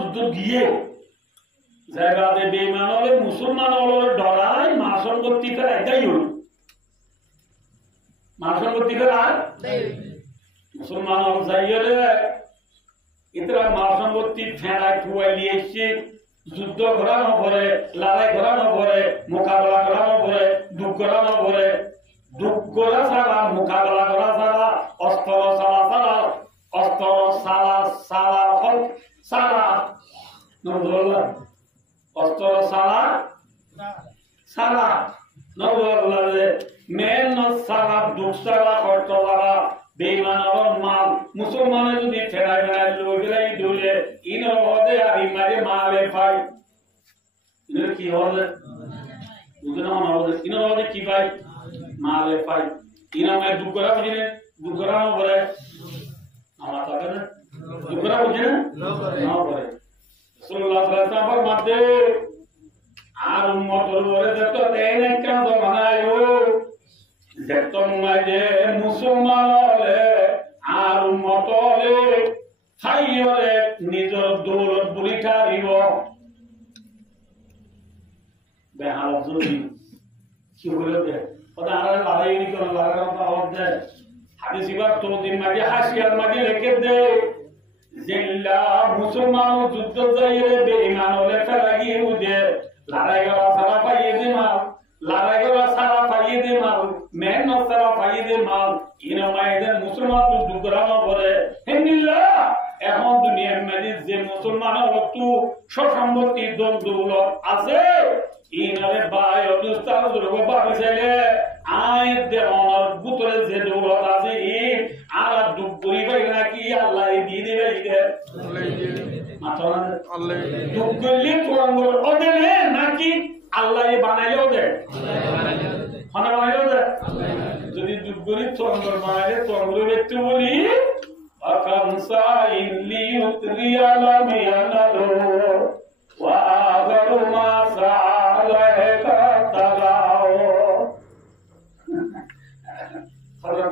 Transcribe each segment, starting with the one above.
যুদ্ধ গিয়ে জায়গাতে বেঈমান হলে মুসলমান হলে ডরায় মা সম্পত্তি ফেরা এটাই হল মা সম্পত্তি ফেরা মুসলমান হল যাইলে ইতরা মা সম্পত্তি ফেরায় খুয়াই নিয়ে এসছে যুদ্ধ ঘোরানো পরে লড়াই ঘোরানো পরে মোকাবেলা করানো পরে দুঃখ করানো পরে দুঃখ করা ছাড়া মোকাবেলা করা ছাড়া অস্ত্র ছাড়া ছাড়া অস্ত্র সালা সালা সালা নবুল্লাহ অস্ত্র সালা সালা নবুল্লাহ মেন সালা দুঃখ সালা অস্ত্র সালা বেঈমানর মাল মুসলমানে যদি ফেরাই ফেরাই লইলাই দৌড়ে ইনর হদে আর ইমারে মালে পাই ইনর কি হদে বুঝনা না হদে ইনর হদে কি পাই মালে পাই ইনর মে দুগরা বুঝিনে দুগরা না বলে আমার তাকে না দুগরা বুঝিনে না বলে রাসূলুল্লাহ সাল্লাল্লাহু আলাইহি ওয়াসাল্লাম মধ্যে আর উম্মতর বলে দেখো তেনে কেন বানায়ো দেখো মাঝে মুসলমান হলে আর উম্মত হলে খাইয়রে নিজের দৌলত বুলি কারিব বেহাল জরুরি কি বলে দে ওটা আর লড়াই নি কোন লড়াই না হতে হাদিস ইবার তো দিন মাঝে হাসিয়ার মাঝে রেখে দে জিল্লা মুসলমান যুদ্ধ যাইরে বেঈমান হলে ফেলাগি উদে লড়াই করা সারা পাইয়ে দে মাল লড়াই করা সারা পাইয়ে দে মাল মেহনত সারা পাইয়ে দে মাল ইনা মাইদের মুসলমান যুদ্ধ করানো পরে হিন্দিল্লাহ এখন দুনিয়ার মধ্যে যে মুসলমান হতো সম্পত্তি দল দৌলত আছে ইনারে বাই অবস্থার জন্য বাকি চাইলে আয়ের দেওয়ার ভিতরে যে দৌলত আছে এই আর দুঃখ করিবাই নাকি আল্লাহ দিয়ে দিবে ইদে মাত্র আল্লাহ দুঃখ করলে তোর ওদেলে নাকি আল্লাহ বানাইলো দে আল্লাহ বানাইলো দে যদি দুঃখ করি তোর বানাইলে তোর ব্যক্তি বলি أكم سائل ليطري لم ينله وآخر ما سعى لك تلاه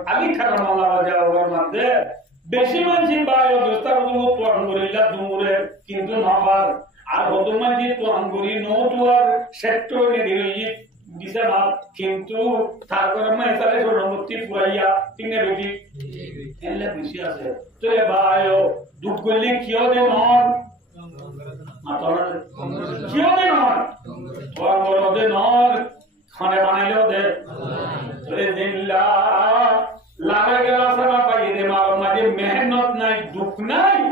Ali karramallahu wajhahu mate beshi manji bayo dostar du tuangurilla dure kintu nabar ar hodumanji tuanguri no tuar sector ni diri bisana kintu tarkore ma esale sonomutti puraiya tinne beti elle beshi ase to e bayo duk golli kiyo de non matara kiyo de non tuangoro de non khane banailo de tole dilla लागा गेला सरा पाहिजे मारो माझे मेहनत नाही दुख नाही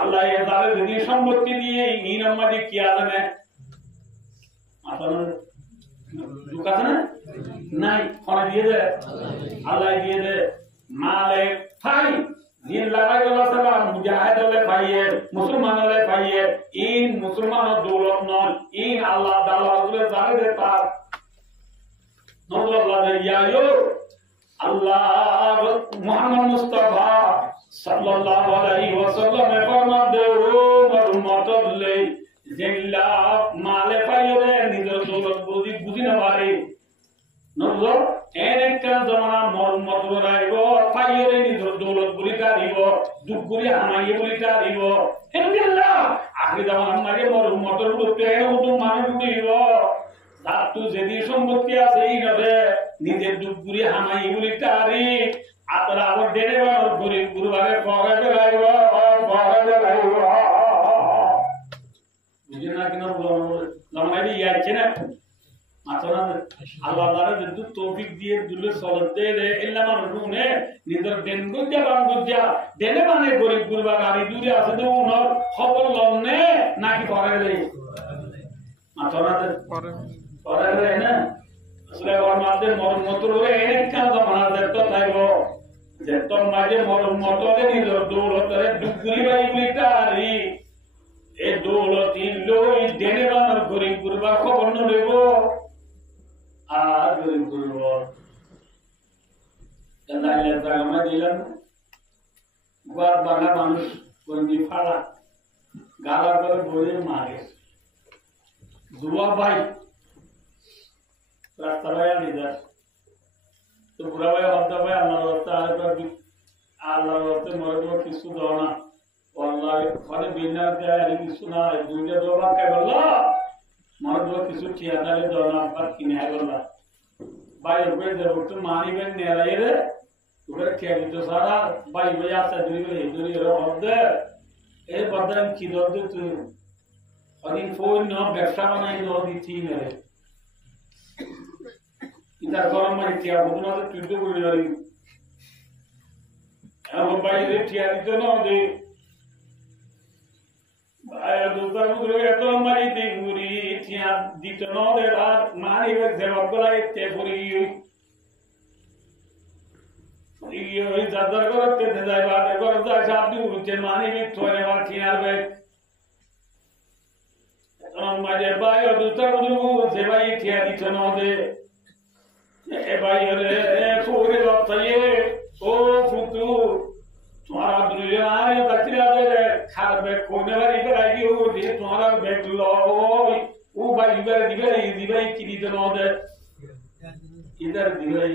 अल्लाह ये दावे दुनिया संपत्ति दिए इन मध्ये किया जाने आपण दुख আছে না নাই কোন দিয়ে দে আল্লাহ দিয়ে দে মালে ফাই দিন লাগা গেলা সরা মুজাহিদ হলে পাইয়ে মুসলমান হলে পাইয়ে ইন মুসলমান দৌলত নয় ইন আল্লাহ তাআলা রাসূলের জানে দে তার নবুল্লাহ ইয়ায়ো Allah Muhammad Mustafa sallallahu alaihi wasallam farmade umar ummatole zilla male payore nijor dawlat buzi na pare nozo enekka zamana mor ummator raibo payore nijor dawlat buli karibo duguri hamaye buli karibo alhamdulillah akhir zaman mage mor ummator utte utu manu dibo Satu jadi সম্পত্তি আছে এইভাবে নিজের দুপুরি হামাই বলি তারি আতরা আবার দেনে বানো গরিব গুরুবারে পড়াতে লাইব বুঝেন না কেন লমাই ইয়াছে না আতরা আল্লাহ তাআলা যদি তৌফিক দিয়ে দুলে সলতে রে ইল্লা মারুনে নিজের দেন গুজা বান গুজা দেনে মানে গরিব গুরুবার আরি দূরে আছে তো ওনার খবর লমনে নাকি পড়াতে দেই আতরা পড়ে পড়ালে না আসলে আমাদের মরমতর হয়ে একটা জামানা দেখতে থাকবো যে তোর মাঝে মরমতরে নিজের দৌলতরে দুগুলি বাইগুলি তারি এই দৌলতি লই দেনে বানার গরিব গুরবা খবর নেব আর গরিব গুরব তাহলে জায়গা দিলাম গোয়ার বাংলা মানুষ গঞ্জি ফাড়া গালা করে বলে মারে জুয়া ভাই রাস্তা ভাই নিদার তো বুড়া ভাই হদ্দা ভাই আল্লাহর রাস্তা আল্লাহর রাস্তায় মরে কিছু দাও না wallahi khane bina tayari kisuna dunya do bakka golla mardo kisu chiyadale dona par kinay golla bai ube de buttu mani ben ne raire ube keri to sara bai baya sa duri ro hodde e badan ki dodde tu adin phone no ব্যবসা বানাই do দিতি ne either গরম মানে টিয়া বুদনা তো তুই তো বলি আর अब বাইরে টিয়া দিত না দে আয় দুটা বুদরে এত মারি দে গুরি টিয়া দিত না দে রাত মারি বে জবাব গলাই তে পুরি ওই জাদার করতে দে যায় বাদে করতে সাবদি উঠে মানি বে তোরে মার টিয়া বে মাঝে বাই দুটা বুদরে যে ভাই টিয়া দিত না দে ए भाई अरे पूरे बताइए ओ फुतू तुम्हारा दुनिया आए बच्चे आते हैं खार में कोने वाली कराएगी वो ये तुम्हारा बैग लो वो भाई इधर दिवाई किरी तो ना दे इधर दिवाई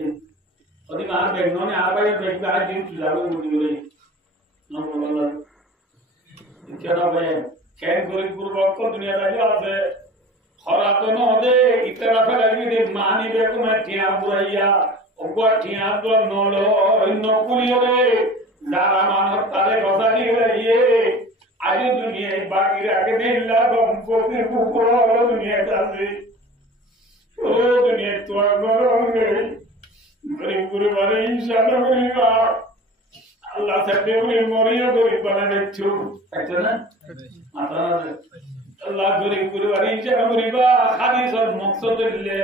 और दिमाग बैग ना ने आ भाई बैग का दिन चलाओ वो दिवाई ना बोला क्या ना भाई कैन गोरी पूर्व को दुनिया का जो आते खरा तो न दे इतना फलगी दे मानी बे को मैं टिया बुराइया ओगो टिया तो नोलो इन कुलियो रे दारा मान तारे गसाली रहिए आज दुनिया बाकी रख दे लागम को फिर पुरो दुनिया जासे ओ दुनिया तो गरोगे गरीब गुरु वाले इंशाल्लाह करेगा अल्लाह से देवरी मोरिया गोरी बना दे छु अच्छा ना माता Allah guri wari jara guri ba hadis और मकसद ले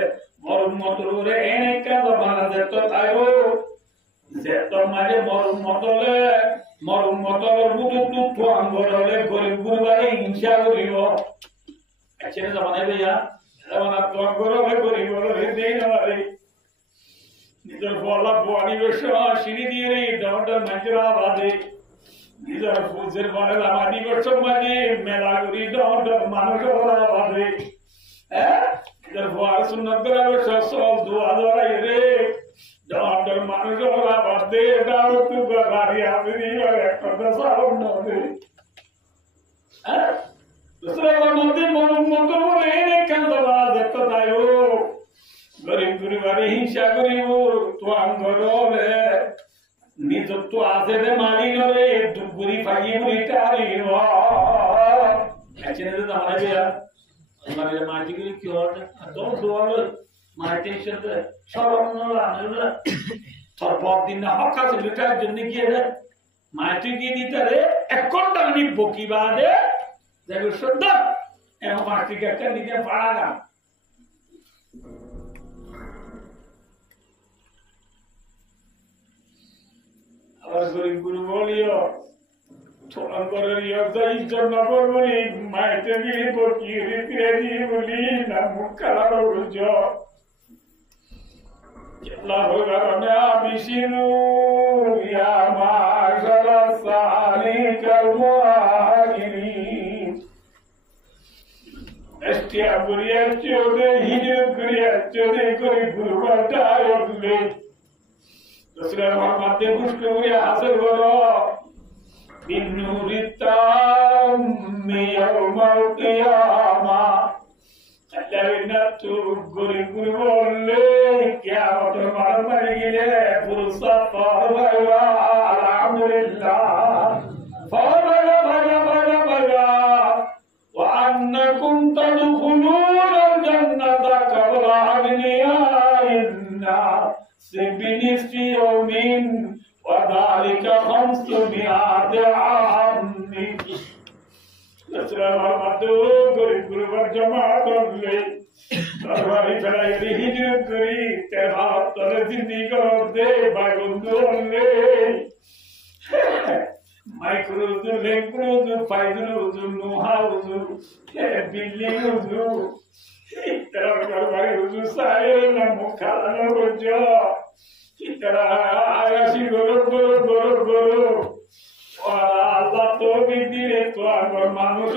और मतलूरे एने का तो बना दे तो आयो जे तो मारे मर बुदु तो अंगोले गuri wari इंशा गुरियो अच्छे ने जमाने भैया जमाना तो अंगोले गuri wari दे हमारे निजर बोला बोनी वेशा शिनी दिए रे डॉक्टर मंजरा वादे इधर फुजर वाले लामानी को सम्मानी मेलागुरी डॉक्टर मानुष वाला वाले इधर वार सुन्नत करा वो शस्त्र दुआ द्वारा ये डॉक्टर मानुष वाला वाले डालो तू गाड़ी आदमी वाले करता सारो नोटे दूसरे को नोटे मोटो वाले ने क्या दबा देता था यो गरीब गुरुवारी हिंसा करी वो तो अंगरों ले निजत्व आसे दे माली नरे दुगुरी फागी बुरी टारी वा अच्छे ने तो हमारे भी यार हमारे माटी की क्यों तो दोआल माटी शब्द शरण न लाने थोड़ा बहुत दिन ना हक्का से लुटा जन्नी किए रे माटी की दी तरह एक कोटा नहीं बोकी बादे जब शुद्ध एम माटी का कर नीचे पड़ागा और गुरु बोलियो थोड़ा करियो दई जन्नत बोली माइटे भी बोकी रिपेरी बोली ना मुकला रुजो केला होगा ना बिशिनु या माशरा सालिकल मुआगिनी एस्टिया बुरिया चोदे हिजर गुरिया चोदे कोई गुरु बतायो ले दूसरे माते पुष्करिया हासिल करो बिन्नूरिताम यौमल क़ियामा अल्लाह तू गुरु बोले क्या तो मार मरेंगे पुरुषा फरवाया अल्हम्दुलिल्लाह फरवाया वअन्नकुम तदखुलून जन्नता कबला अग्नियाइन्ना बिनिस्फि यौमिन वदालिका 500 आम गुरु जमात ले दरबारी फलाई हिजरत करी तेरा तले जिंदगी करो दे बागुंदो ले माइक्रोजु लेक्रोजु फाइजरोजु नोहाउजु बिल्लिंगोजु तेरा दरबारी हुजु साये ना मुखाला ना रोजो तेरा आयासी गोरो আল্লাহ তৌফিক দিলে তো আমার মানুষ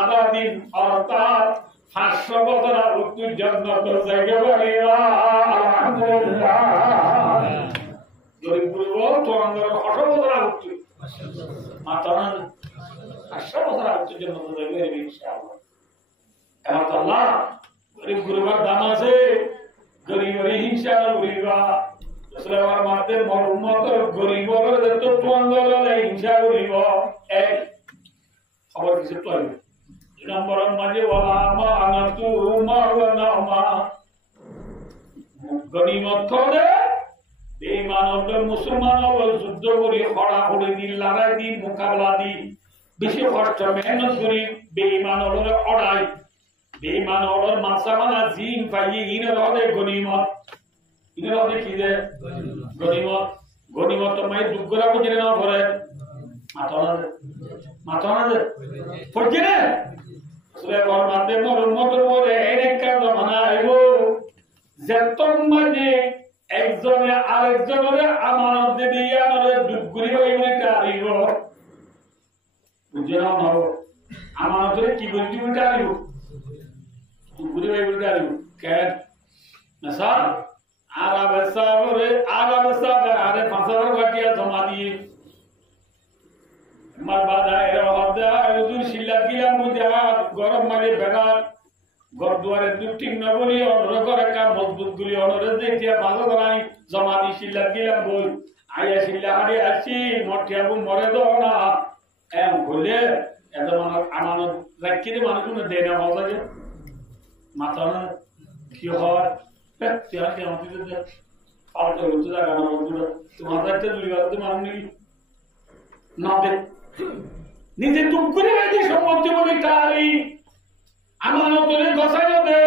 আধা দিন অর্থাৎ 500 বছর উত্তু জান্নাত জায়গা পাবে আলহামদুলিল্লাহ গরিব বলবো তো আমার 800 বছর উত্তু মাতানা 500 বছর আগে জন্য যাবে ইনশাআল্লাহ এবার তো আল্লাহ গরিব গরিবার দাম আছে গরিবের হিংসা গরিবা মুসলমান মাদের মত গরিবর তো তুঙ্গলে হিংসা গরিব এক খবর কিছু তো আছে নম্বর মাঝে ওয়ালা মা আনাতু মা ওয়ানা মা গনিমত করে বেঈমান মুসলমান যুদ্ধ করে খড়া করে দিন লড়াই দিন মোকাবেলা দিন বেশি কষ্ট মেহনত করি বেঈমান অড়াই বেঈমান ওর মাসামানা জিন পাইয়ে ইনের হবে গনিমত ইনের হবে কি যে গনিমত গনিমত মাই দুগরা বুঝে না করে মাথা না পড়ছে না আসলে ওর মাঝে মোর বলে এনে কাজ মানা আইব যেতন মাঝে একজনে আরেকজনের আমানত দিয়ে আনরে দুগরি হইবে কারিব বুঝে না না আমানতরে কি বলছি উল্টা আইব দুগরি হইবে কারিব কেন না স্যার আরাবে সাবরে আরে ফাসার বাকিয়া জমা দিয়ে মার বাদা এর হদা উজুর শিল্লা গিলা মুজা গরম মানে বেড়া ঘর দুয়ারে দুটি নবলি অনরে করে কাম মজবুত গুলি অনরে দেখিয়া ভালো করাই জমা দি শিল্লা গিলা বই আইয়া শিল্লা হাড়ি আসি মঠিয়াবু মরে দাও না এম বলে এত আমানত রাখিলে মানুষ দেয় না ভালো লাগে মাথা না কি হয় क्या क्या होती है और तो रुचि का गाना बोलते हो तुम्हारा तो दुनिया तो मालूम नहीं ना दे নিজে তুম করে রাখি সম্পত্তি বলে কারি আমানতরে গসাইও দে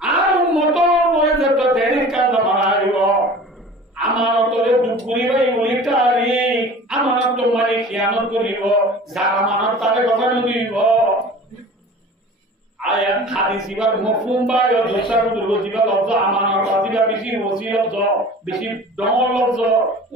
আর মত বলে যত দেরি কাজ মারাইব আমানতরে দুপুরি ভাই বলি কারি আমানত মানে খিয়ানত করিব যার আমানত তারে গসাইও দিব আয়াত হাদিস ইবার মফহুম বা দোসার দুর্গতিবা লফজ আমানত দিবা বেশি ওসি লফজ বেশি ডমর লফজ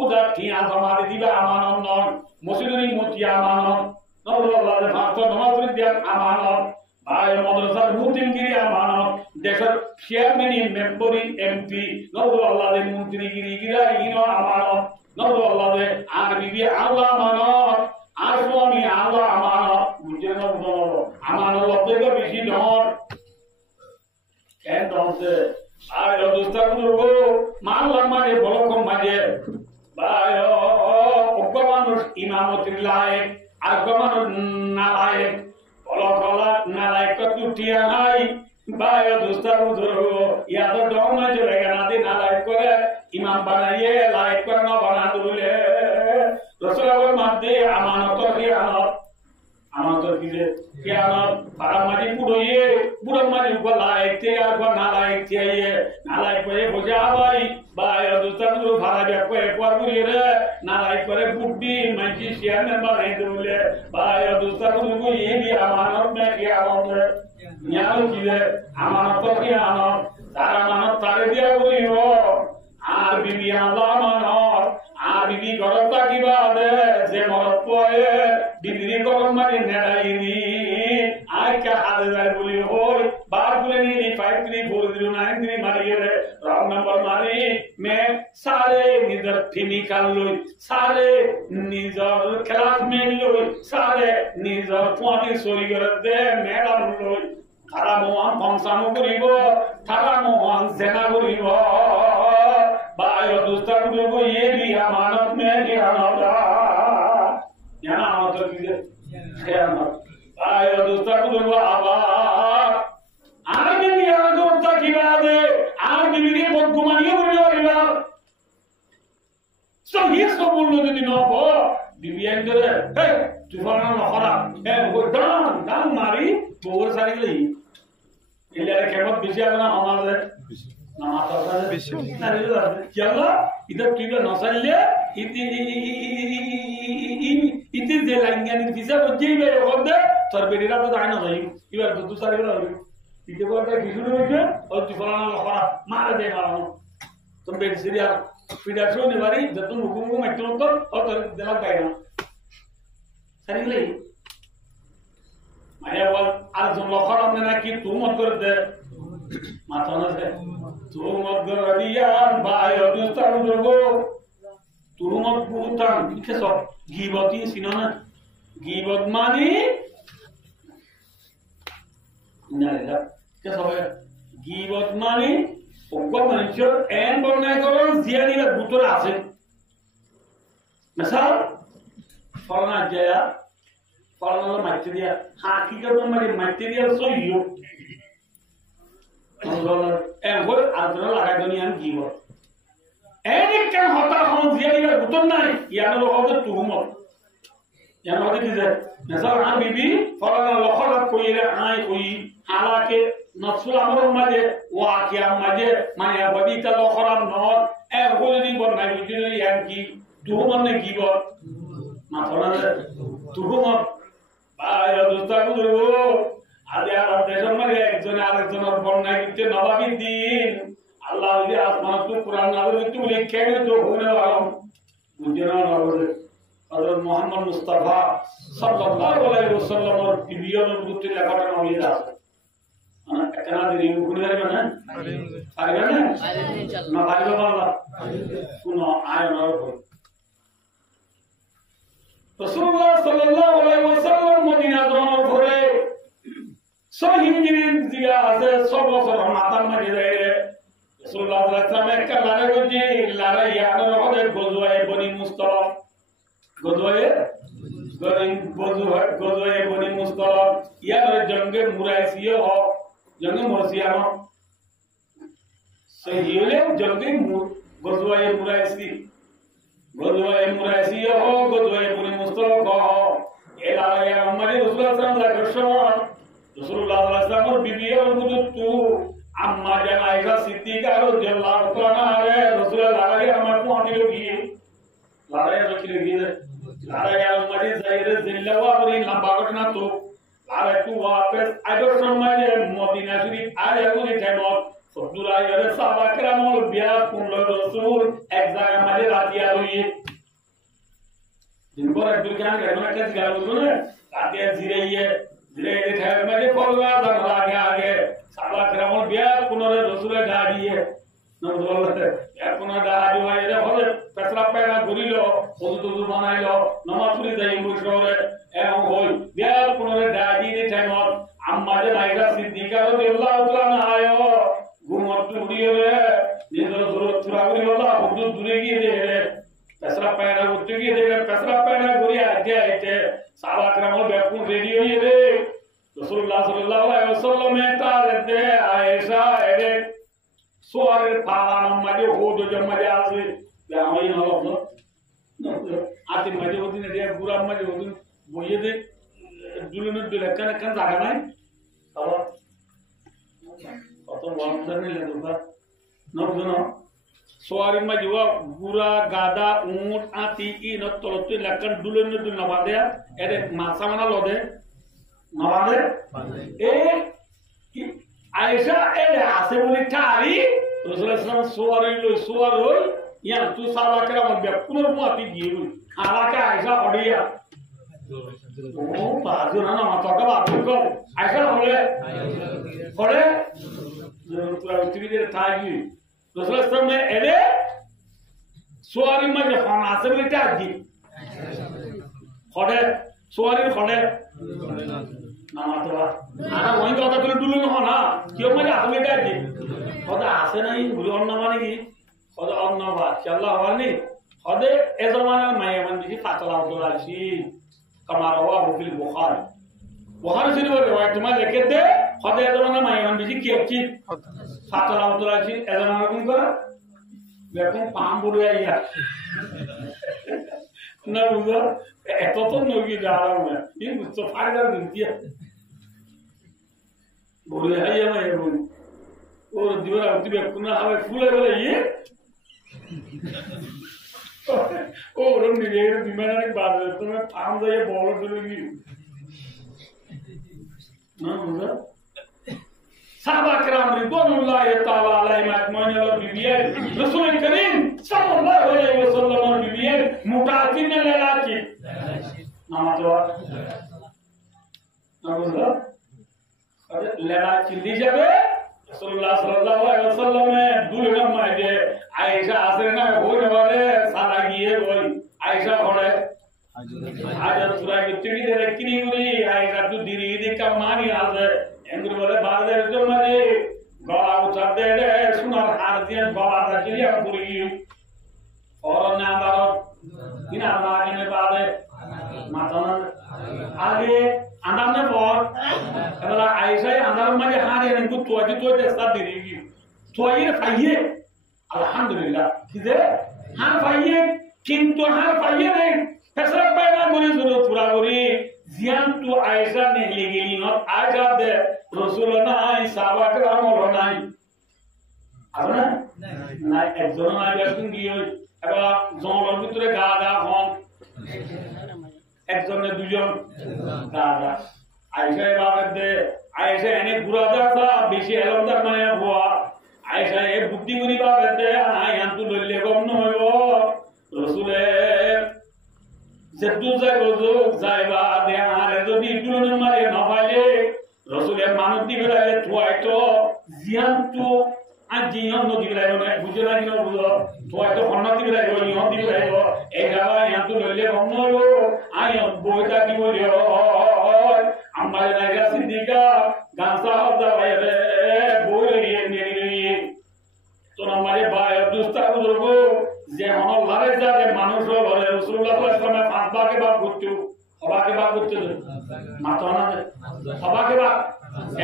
উদা ঠিয়া জমা দিবা আমানত নয় মসজিদে মতি আমানত নবুল্লাহ ফাতো নামাজ দিয়া আমানত আয় মাদ্রাসার মুতিমগিরি আমানত দেশের চেয়ারম্যান মেম্বরি এমপি নবুল্লাহ মন্ত্রীগিরি গিরা ইনো আমানত নবুল্লাহ আর বিবি আল্লাহ আমানত আর স্বামী আল্লাহ আমানত বুঝে না আমানত লফজ বেশি ডমর কেন দমতে আর দোস্তার করব মানলাম মানে বড় কম মাঝে ভাই মানুষ ইমামতির লায়ক আর মানুষ নালায়ক বলো কলা নালায়ক দুটিয়া নাই ভাই দোস্তার ধরব ইয়াদ ডর না চলে গেনা দি নালায়ক করে ইমাম বানাইয়ে লায়ক করে না বানা দিলে রসুলের মধ্যে আমানত খিয়ানত আমানত কি যে খিয়ানত পারামারি পুরোয়ে পুরোমারি লায়ক তে আর নালায়ক তে নালায়ক করে বোঝা ভাই ভাই দোস্তার ভাড়া দেখো একবার করিয়ে রে নালায়ক করে বুদ্ধি মাঝি শেয়ার মেম্বার হয়ে দিলে ভাই দোস্তার को ये भी আমানত में क्या होता है यार की है আমানত কি আমানত তার আমানত তারে দিয়া করিব আর বিবি আল্লাহ আমানত আর বিবি গরতা কিবা দে যে মরত পয়ে বিবি গরম মানে নেড়াইনি আর কে হাজার বলি ওই বার বলে নি 534093 মারিয়ে রে রং নাম্বার মারি মে সারে নিজর ফিনিকাল লই সারে নিজর ক্লাসমেট লই সারে নিজর পোয়াটি সরি করে দে ম্যাডাম লই তারা মোহন ফংশন করিব তারা মোহন জেনা করিব भाई दोस्तों को ये भी अमानत में ख्यानत यहाँ अमानत की ख्यानत भाई दोस्तों को आबा आगे भी यार दोस्ता की बात है आगे भी ये बहुत गुमानियों में जो है यार सब ये सब बोलने के दिनों को दिव्यांग जो है तूफान में खरा है वो डांग मारी बहुत सारी ली इल्ले केवल बिजिया ना हमारे Yalla ida tuiba nasalle iti zelangani visa bojjibe yogode tarbedira to daina dai ibar dudu sare gala ite gorda gizuru hoye or tifana khara mara de marano tumbe siria fidaso ne bari jatun hukumu matlo to or tar dela gaina sare gala maya wal ar jumla khara mena ki tu mat kar de matana se तुमत गरियान बायो दुस्तार दुर्गो तुमत बुतान इके सब गीबती सिनाना গীবত মানে না কে সবাই গীবত মানে অজ্ঞ মানুষের এন বর্ণায় করেন জিয়ানিরা ভিতরে আছে মিসাল ফলনা জয়া ফলনা মাইতে দিয়া হাকিকত মানে মাইতে দিয়া সইও এন বল আদরা লাগাই দুনিয়ান গীবত এন কেন হতা হন জিয়ানিরা ভিতর নাই ইয়ানো হবে তুহুমত ইয়ানো হবে কি যে মিসাল আ বিবি ফলনা লখরাত কইরা আই কই হালাকে নফসুল আমর মাঝে ওয়াকিয়া মাঝে মানে বদিতা লখরাম নর এ গোলি বনাই দিলি ইয়াকি তুহুমত নে গীবত না ফলনা তুহুমত ভাই দোস্তা গুরু আজ আর দেশের মাঝে একজন আরেকজনের বন্যায় দিতে নবাবী দিন আল্লাহ যদি আসমান তো কোরআন নাযিল করতে বলে কেন তো হইলো আলম বুঝেন না বলে হযরত মুহাম্মদ মুস্তাফা সাল্লাল্লাহু আলাইহি ওয়াসাল্লামের বিবিয়র গুরুত্ব লেখাটা নবীর আছে মানে কেন দিন গুলি হবে না পারবে না না পারবে আল্লাহ শুনো আয় না রাসূলুল্লাহ সাল্লাল্লাহু আলাইহি ওয়াসাল্লাম মদিনা যাওয়ার পরে সহিজিন জিয়া আছে সব বছর মাতার মাঝে যায় রাসূলুল্লাহ সাল্লাল্লাহু আলাইহি ওয়াসাল্লাম একটা লড়াই হচ্ছে লড়াই ইয়ার হবে গজওয়ে বনি মুস্তালাক গজওয়ে বনি মুস্তালাক ইয়ার জঙ্গে মুরাইসিও হ জঙ্গে মুরাইসিয়া হ সহিলে জঙ্গে গজওয়ে মুরাইসি গজওয়ে মুরাইসিও হ গজওয়ে বনি মুস্তালাক হ এ লড়াই আমাদের রাসূলুল্লাহ সাল্লাল্লাহু আলাইহি ওয়াসাল্লাম রাসূলুল্লাহ সাল্লাল্লাহু আলাইহি ওয়াসাল্লাম বিবিয়র বুজুতু আম্মা জান আয়েশা সিদ্দিকা রাদিয়াল্লাহু তাআলা আনহা রাসূলুল্লাহ আলাইহি আমার পৌঁছিল গিয়ে লড়াই রাখিল গিয়ে লড়াই আমাদের জায়রে জিল্লাওয়া বলি লম্বা ঘটনা তো আর একটু ওয়াপস আগের সময়ে মদিনা শরীফ আর এগুলি টাইমত ফজলুল্লাহ আলাইহি সাহাবা کرامর বিয়া কোন রাসূল এক জায়গা মাঝে রাতিয়া হইয়ে দিনভর একটু জ্ঞান ঘটনা কাজ গালো না রাতিয়া জিরাইয়ে ধীরে ঠায় মানে পড়লা জানা আগে সাহাবা کرامর বিয়া কোন রাসূলের দাঁড়িয়ে নবুল্লাহ এক কোন দাঁড়িয়ে হয় এটা হবে পেছলা পায়না ঘুরিল ওযু বানাইলো নামাজ পড়ি যাই বসরে এবং হল বিয়া কোন দাঁড়িয়ে টাইমত আম্মা যে আয়েশা সিদ্দিকা রাদিয়াল্লাহু তাআলা আয়ো ঘুমত উড়িয়ে রে নিজের জরুরত পুরা করিল আল্লাহ বহুত দূরে গিয়ে রে পেছলা পায়না উঠতে গিয়ে রে পেছলা পায়না ঘুরিয়ে আইতে সাহাবা کرامর বিয়া কোন রেডি হয়ে রে রাসূলুল্লাহ সাল্লাল্লাহু আলাইহি ওয়াসাল্লাম তারতে আয়েশা এরে সোয়ারের পালানো মাঝে হোদ জমাজে আছে আমি না হলো আতি মাঝে ওদিন রে পুরা মাঝে ওদিন বইয়ে দে দুলনের দুলে কানে কান জায়গা নাই তাও কত ওয়ান্দার নিলে দুবা নবজন সোয়ারের মাঝে ওয়া পুরা গাদা উট আতি ই নতলতে লাকান দুলনের দুল নবাদে এরে মাসা মানা লদে নবাদে এ কি আয়েশা এরে আছে বলি তারি রাসূলুল্লাহ সাল্লাল্লাহু সোয়ার হই ইয়া তু সাহাবা کرام বে পুরো মুআতি গিয়ে বলি আলাকা আয়েশা অডিয়া ও বাজু না মাথা কা বাজু কো আয়েশা হলে পুরো টিভিতে থাকি রাসূলুল্লাহ সাল্লাল্লাহু এরে সোয়ারি মাঝে খান আছে বলি তাজি হলে সোয়ারি হলে না মাতবা আনা ওই কথা তুলে দুলুন হ না কেউ মানে আসলে তাজি খোদা আছে নাই ভুল অন্য মানে কি খোদা অন্য বাদ আল্লাহ হওয়ানি খোদে এ জমানার মায়া মান দিছি পাতলা হতো আছি কামা রাওয়াহু ফিল বুখারী শরীফের রিওয়ায়াত মা লিখে দে খোদে এ জমানার মায়া মান দিছি কি কি পাতলা হতো আছি এ জমানার কোন করে দেখুন পাম বড় আইয়া না বুঝো এত তো নবী যারা না এই বুঝতো ফায়দা দিতিয়া বড় আইয়া মায়া বল और दीवार आती है कुना हमें फूले वाले ये और हम निवेर बीमार एक बात है तो मैं फार्म जा ये बॉल चलेगी ना मुझे साहबा किराम रिदवानुल्लाह ताला अलैहिम अजमईन बीबिया रसूल करीम सल्लल्लाहु अलैहि वसल्लम बीबिया मुतातिन ललाची नाम तो ना मुझे अरे ललाची ली जावे রাসূলুল্লাহ সাল্লাল্লাহু আলাইহি ওয়াসাল্লামে দুলনা মাঝে আয়েশা আসরে না হইনে বলে সারা গিয়ে বল আয়েশা হলে হাজার সুরা কিচ্ছু কি দেখ কিনি করি আইসা তো দিরি দি কামানি আছে এমনি বলে বাজারের জন্য গলা উঠার দে সোনার হার দিয়ে গলাটা ক্লিয়ার করি অরণ্য আদালত কিনা লাগিনে বাদে মাথা আগে আন্দামনে পর এবার আইসাই আন্দার মাঝে হার এনে তুই চেষ্টা দিরি তুই খাইয়ে আলহামদুলিল্লাহ কি দে হার পাইয়ে কিন্তু হার পাইয়ে রে ফেসরা পায়না করে জরুরত পুরা করি জিয়ান তু আয়েশা নে লেগেলি ন আজা দে রাসূল নাই সাহাবা کرام নাই আছে না একজন নাই একজন গিয়ে এবার জঙ্গলের ভিতরে গা হন একজনে দুজন গা আয়েশা বাবা দে আয়েশা এনে ঘুরা দাসা বেশি এলমদার মানে হওয়া আয়েশা এ বুদ্ধি করি বাবা দে আই আনতু লইলে গম নইব রাসূলের যেটু যাইবা দে আরে যদি দুলন মারে নভালে রাসূলের মানত দিবেলে তুইতো জিয়ান্তু আজিয়ন দিবেলে মানে বুঝলা দিন বুঝো তুইতো হন্না দিবেলে ইয়ন দিবেলে এই গাবা ইয়ান্তু লইলে গমনলো আয়ন বইটা কি বলিও আমারে লাগা সিদ্দিকা গানসা হদা বাইরে বই নিয়ে তো আমারে ভাই দুস্তা বুঝবো যে মহল্লারে যাবে মানুষ হলে রাসূলুল্লাহ সাল্লাল্লাহু আলাইহি ওয়াসাল্লাম পাঁচবাকে ভাগ করতে সবাকে ভাগ করতে মাথা না সবাকে ভাগ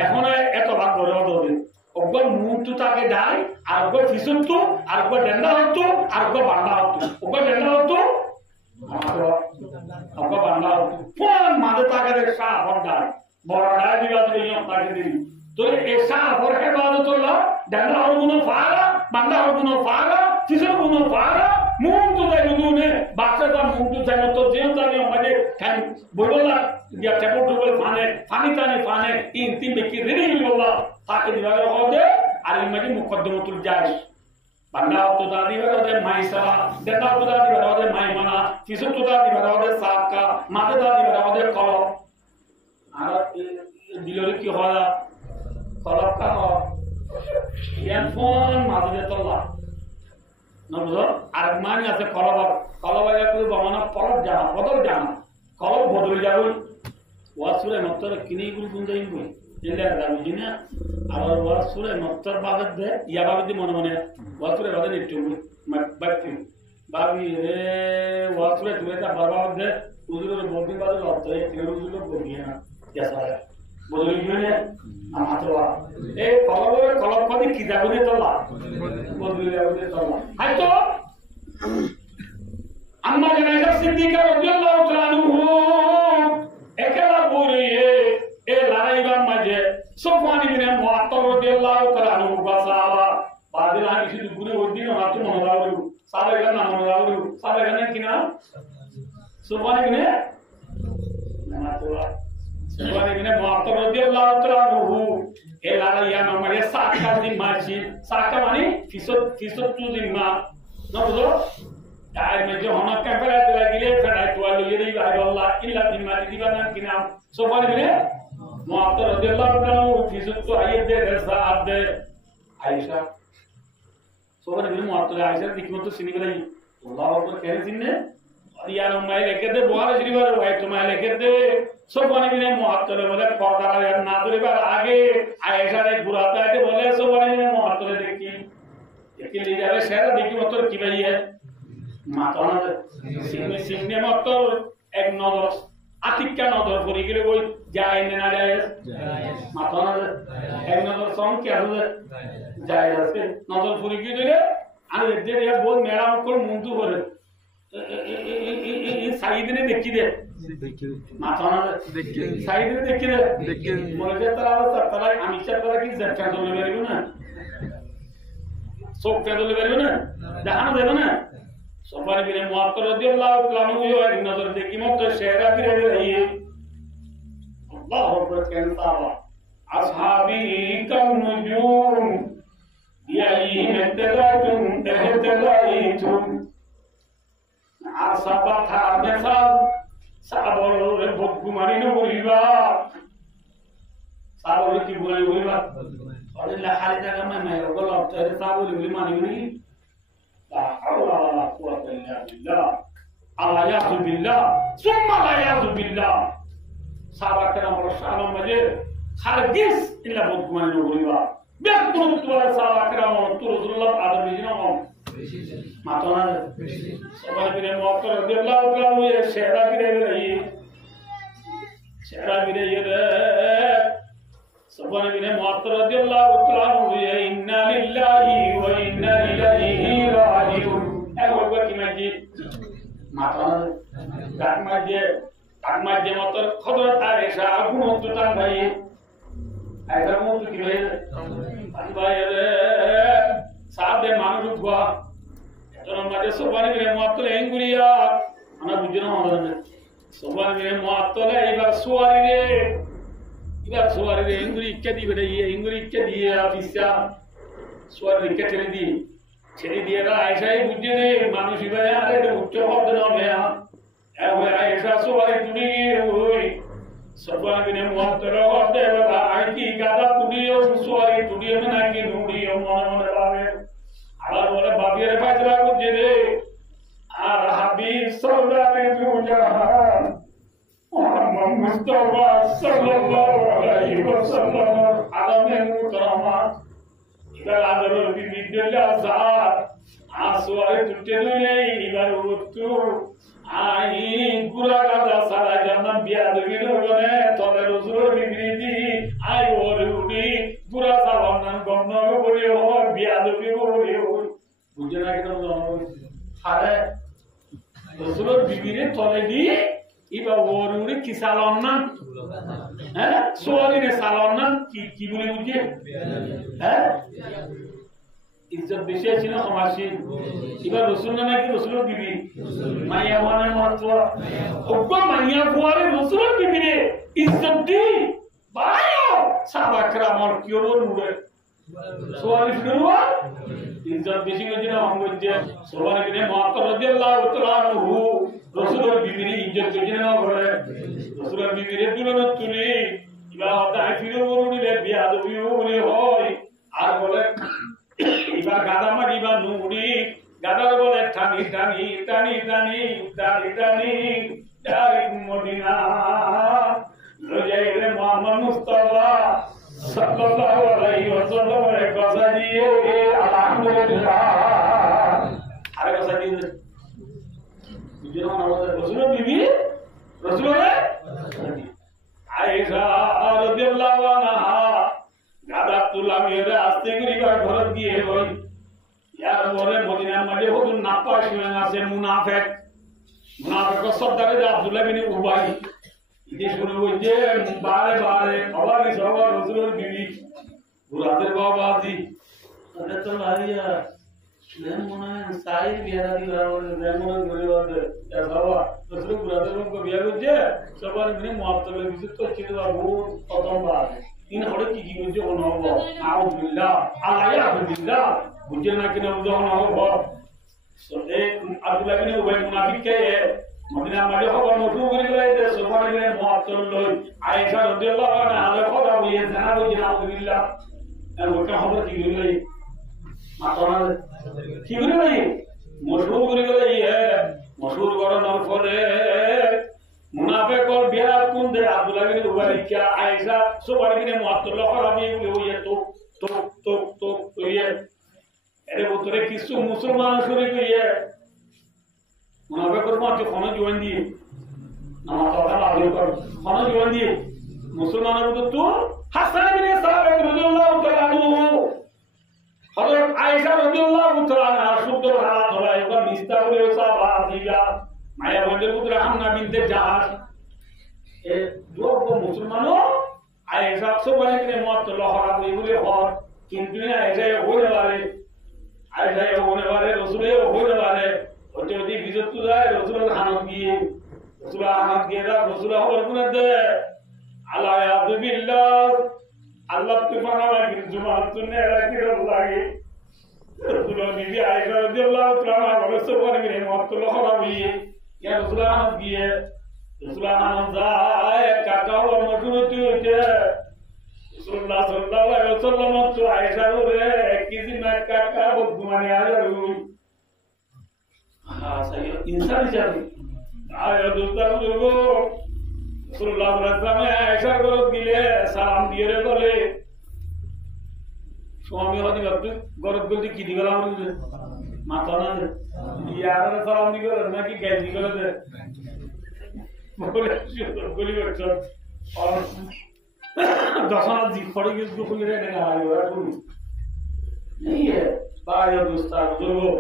এখন এত ভাগ করে ওদের ওগর মুক্ত তাকে দাই আর ওগর ফিসুন্তু আর ওগর ডন্ডা হতো আর ওগর বান্ডা হতো ওগর ডন্ডা হতো ওগর বান্ডা হতো কোন মাঝে তাকে শাহ হরদার বড় দাই দিবা তো ইয়া তাকে দিই তো এই শাহ হরকে বাদ তোলা ডন্ডা হরগুনো ফারা বান্ডা হরগুনো ফারা ফিসুগুনো ফারা মুক্ত যাই দুনে বাচ্চাটা মুক্ত যাই তো যেও জানি আমাদের খান বড়লা ইয়া টেপো টুবল ফানি ফানে তিন বেকি রেডি হইলা তাকে দিবারে হবে আর এই মাঝে মুকদ্দমাতুল জায়েজ বান্ডা তো দাদি বেরোদে মাইসা দেতা তো দাদি বেরোদে মাইমানা ফিসু তো দাদি বেরোদে সাকা মাতে দাদি বেরোদে কলম আর দিলরে কি হয় কলম কা ইয়ান ফোন মাঝে তোলা নবুঝো আর মানে আছে কলম একটু বামানা পরব জানা বদল জানা কলম বদল যাবে ওয়াসুরে মত্তর কিনি গুলো গুঞ্জাইন বই এলে দাবি জিনা আর ওয়াসুরে মত্তর বাগদ দে ইয়া বাগদ মনে ওয়াসুরে বাদে একটু বাকি বাবি রে ওয়াসুরে তুইটা বারবার দে উজুরে বলদিন বাদে লত এই তিরুজুলো বলিয়ে না কেসা বদল গিয়ে আমাতোয়া এই কলম পাদি কি যাবে তোলা বদল যাবে তোলা হয়তো আম্মা জানাজা সিদ্দিকা রাদিয়াল্লাহু তাআলা আনহু একলা বলিয়ে এ লড়াইবার মাঝে সুফয়ান ইবনে মুআত্তার রাদিয়াল্লাহু তাআলা আনহু বাসাবা বাদিলা কিছু দুপুরে ওদিন মাত্র মনোলাউলু সাবেগা না মনোলাউলু সাবেগা না কিনা সুফয়ান ইবনে সুফয়ান ইবনে মুআত্তার রাদিয়াল্লাহু তাআলা আনহু এ লড়াইয়া নম্বরে সাকা জিম্মাছি সাকা মানে ফিসত তু জিম্মা না বুঝো তাই মেজে হনা ক্যামেরা দিলা গিলে ফেরাই তো আলো ইরি আল্লাহ ইল্লা জিম্মাতি দিবানা কিনা সুফয়ান ইবনে মুআত্তার রাদিয়াল্লাহু তাআলা ফিসত তো আইদে রাসাদ দে আয়েশা সুফয়ান ইবনে মুআত্তার আয়েশা দিকমত সিনি গলাই আল্লাহু আকবার কহে জিন্নে ইয়ার উম্মাই লেখতে বুখারী শরীফের ওয়াই তোমায় লেখতে সুফয়ান ইবনে মুআত্তার বলে পর্দা না ধরিবার আগে আয়েশারে ঘুরাতে বলে সুফয়ান ইবনে মুআত্তার দেখি একে যাবে সেরা দেখি মত কি ভাইয়ে মাতানা সিংনে মত এক নজর আতিক্কা নজর করি গেলে ওই যায় না যায় মাতানা এক নজর সং কি আছে যায় আছে নজর করি গেলে আর এদের ইয়া বল মেরা কোন মুন্ডু করে এই সাইদিনে দেখি দে মাতানা দেখি সাইদিনে দেখি দে মনে তারা আমি তারা কি জায়গা চলে বেরিয়ে না সব চলে বেরিয়ে না দেখানো দেবে না সুফয়ান ইবনে মুআত্তার রাদিয়াল্লাহু তাআলা আনহু এক নজর দেখি মত শেরা ফিরে রহিয়ে আল্লাহু আকবার কেন তাওয়া আসহাবি কাম নুজুম ইয়াইহিম ইত্তাদাতুম ইহতাদাইতুম আসাবাতা মেসাল সাবরে বকু মারিনো বলিবা সাবরে কি বলিবা আল্লাহ খালিদা কামা নাই ওগুলো তারে সাবরে বলি মানিনি لا حول ولا قوة إلا بالله আলাইয়াযু বিল্লাহ সুম্মা আলাইয়াযু বিল্লাহ সাহাবা কেরাম শাহাদাত মাঝে খারগিস ইল্লা বুকমান নবরিবা বেকুন তোরা সাহাবা কেরাম তো রাসূলুল্লাহ আদর বিজিনা মাতনা সবাই বিরে মুআক্কার রাদিয়াল্লাহু তাআলা এর শেরা বিরে রে সবাই বিরে মুআক্কার রাদিয়াল্লাহু তাআলা ইন্না লিল্লাহি ওয়া ইন্না ইলাইহি রাজিউন একবার কি মাজি মাতনা তার মাঝে মত খবর আয়েশা গুণতান ভাই আয়েশা মত কি ভাই ভাই রে সাদে মানুষ গো এতন মাঝে সবাই মিলে মতলে এঙ্গুরিয়া আমরা বুঝিনা আমাদের সবাই মিলে মতলে এবার সোয়ারি রে এঙ্গুরি ইচ্ছা দিবে রে এঙ্গুরি ইচ্ছা দিয়ে আফিসা সোয়ারি কে ছেড়ে দিয়ে আয়েশাই বুঝে রে মানুষ ভাই আরে উচ্চ হবে না ভাইয়া Aisha suari dunia oi sabana bine muattara hote bala aiki gada dunia suari dunia mena ki dunia mona babe abar bole babiyere fajra ko jede ar habib sallallahu alaihi wasallam Muhammad Mustafa sallallahu alaihi wasallam alame mukarama ibar adaro bibidella azar aswari tuttele ibar uttu ai gura gada sara janam biadu gidogone tole rozuro bibridi ai orudi gura sabanan gonno bori ho biadu bori ho bujena kedo hare rozuro bibire tole di iba orudi kisalon na soari ne salon na ki boli buje ইজ্জত বেশি আছে না সমাজে এবার রাসূল নাকি রাসূলের বিবি মাইয়া ওয়ানের মহত্ব ওগো মাইয়া বুয়ারে রাসূলের বিবি রে ইজ্জত দি বায়ো সাহাবা کرام কিও নুরে সোয়ালি ফিরুয়া ইজ্জত বেশি গজি না হঙ্গজে সোয়ালি বিনে মুআক্কার রাদিয়াল্লাহু তাআলা আনহু রাসূলের বিবি রে ইজ্জত গজি না করে রাসূলের বিবি রে দুলনত তুলি ইবা তাই ফিরুয়া নুরে বিয়া দবিও বলে হয় আর বলে iba gada ma iba nuri gada bole tani tani tani tani dari dari dari Madina lojaire Muhammad Mustafa sallallahu alaihi wasallam re kaza diye alhamdulillah are kaza diye bujina na rasul bibi rasul Aisha radhiyallahu anha গাদা তুলা মেরে আস্তে করিবা ঘর দিয়ে হই ইয়ার পরে মদিনার মাঝে হুজুর নাপাস হয়ে আছে মুনাফিক সর্দারে আব্দুল্লাহ বিন উবাই ইতি শুরু হইছে বারে বারে আওয়াজ সবার রাসূলের বিবি বুরাতের বাবাজি তাদের তো লারিয়া নেন মনে সাইর বিয়ারা দিলা রেমন গরিবাদে এ বাবা রাসূল বুরাতের কো বিয়া করছে সবার মিলে মুআত্তালে বিশুদ্ধ তো ছিল বহুত প্রথম বার in hore ki guje ono ho a'udhu billah alaya'udhu billah bujena kina udono ho so e abdullah bin ubay munafiq ke madina mage ho motu gori lai de sobare ne mu'attal loy aisha radhiyallahu anha ale khoda huye zanabu a'udhu billah আর ওটা হবে কি গরি lai মাতনা কি গরি lai মশহুর গরি lai মশহুর করানোর পরে মুনাফিক और बिया कुन दे अब्दुल्लाह बिन उबई क्या आयशा सो बड़ी ने मुअत्तल खराबी हुई है तो ये अरे वो तोरे किसु मुसलमान शुरू की है मुनाफिक और मां जो खाना जीवन दी नमाज पढ़ा आगे कर खाना जीवन दी मुसलमानों को तो हसन बिन साबित रदियल्लाहु ताआला अन्हु हजरत आयशा रदियल्लाहु ताआला अन्हा शुद्ध हाथ धोला एक मिस्ताउल साहब आदिया माया बंदर पुत्र हमना बिनते जहाज ए जो वो मुसलमानों आयशा से बने के मौत लहरा हुई बोले और किंतु ने ऐसे होने वाले रसूल होने वाले और जो दी विजत तो जाए रसूल हानत किए रसूल और गुना दे अल्लाह याद बिल्लाह अल्लाह तुफाना लगी जुमा तुने लगी लगी रसूल बीबी आयशा रदियल्लाहु ताआला अन्हा से बने के मौत लहरा हुई या रसूल हानत किए Rasulullah zaay kakawa motuti uche Rasulullah sallallahu alaihi wasallam to Aisha ore kisi na kaka bugmane ajaru ha sahi insan jari আয় দোস্তার বুজুর্গ রাসূলুল্লাহ সাল্লাল্লাহু আলাইহি ওয়াসাল্লাম আয়েশার ঘরে গিয়ে সালাম দিয়ে বলে স্বামী হদি বাপ ঘরে গলি কি দিগলাম মাথা না ইয়ার সালাম দিগো নাকি গাই দিগো দে বলে গলি বছর আর দশনা জি খড়ি গিয়ে গুলি রে না আয় ওরা কোন नहीं है बाय दोस्तार बुजुर्गो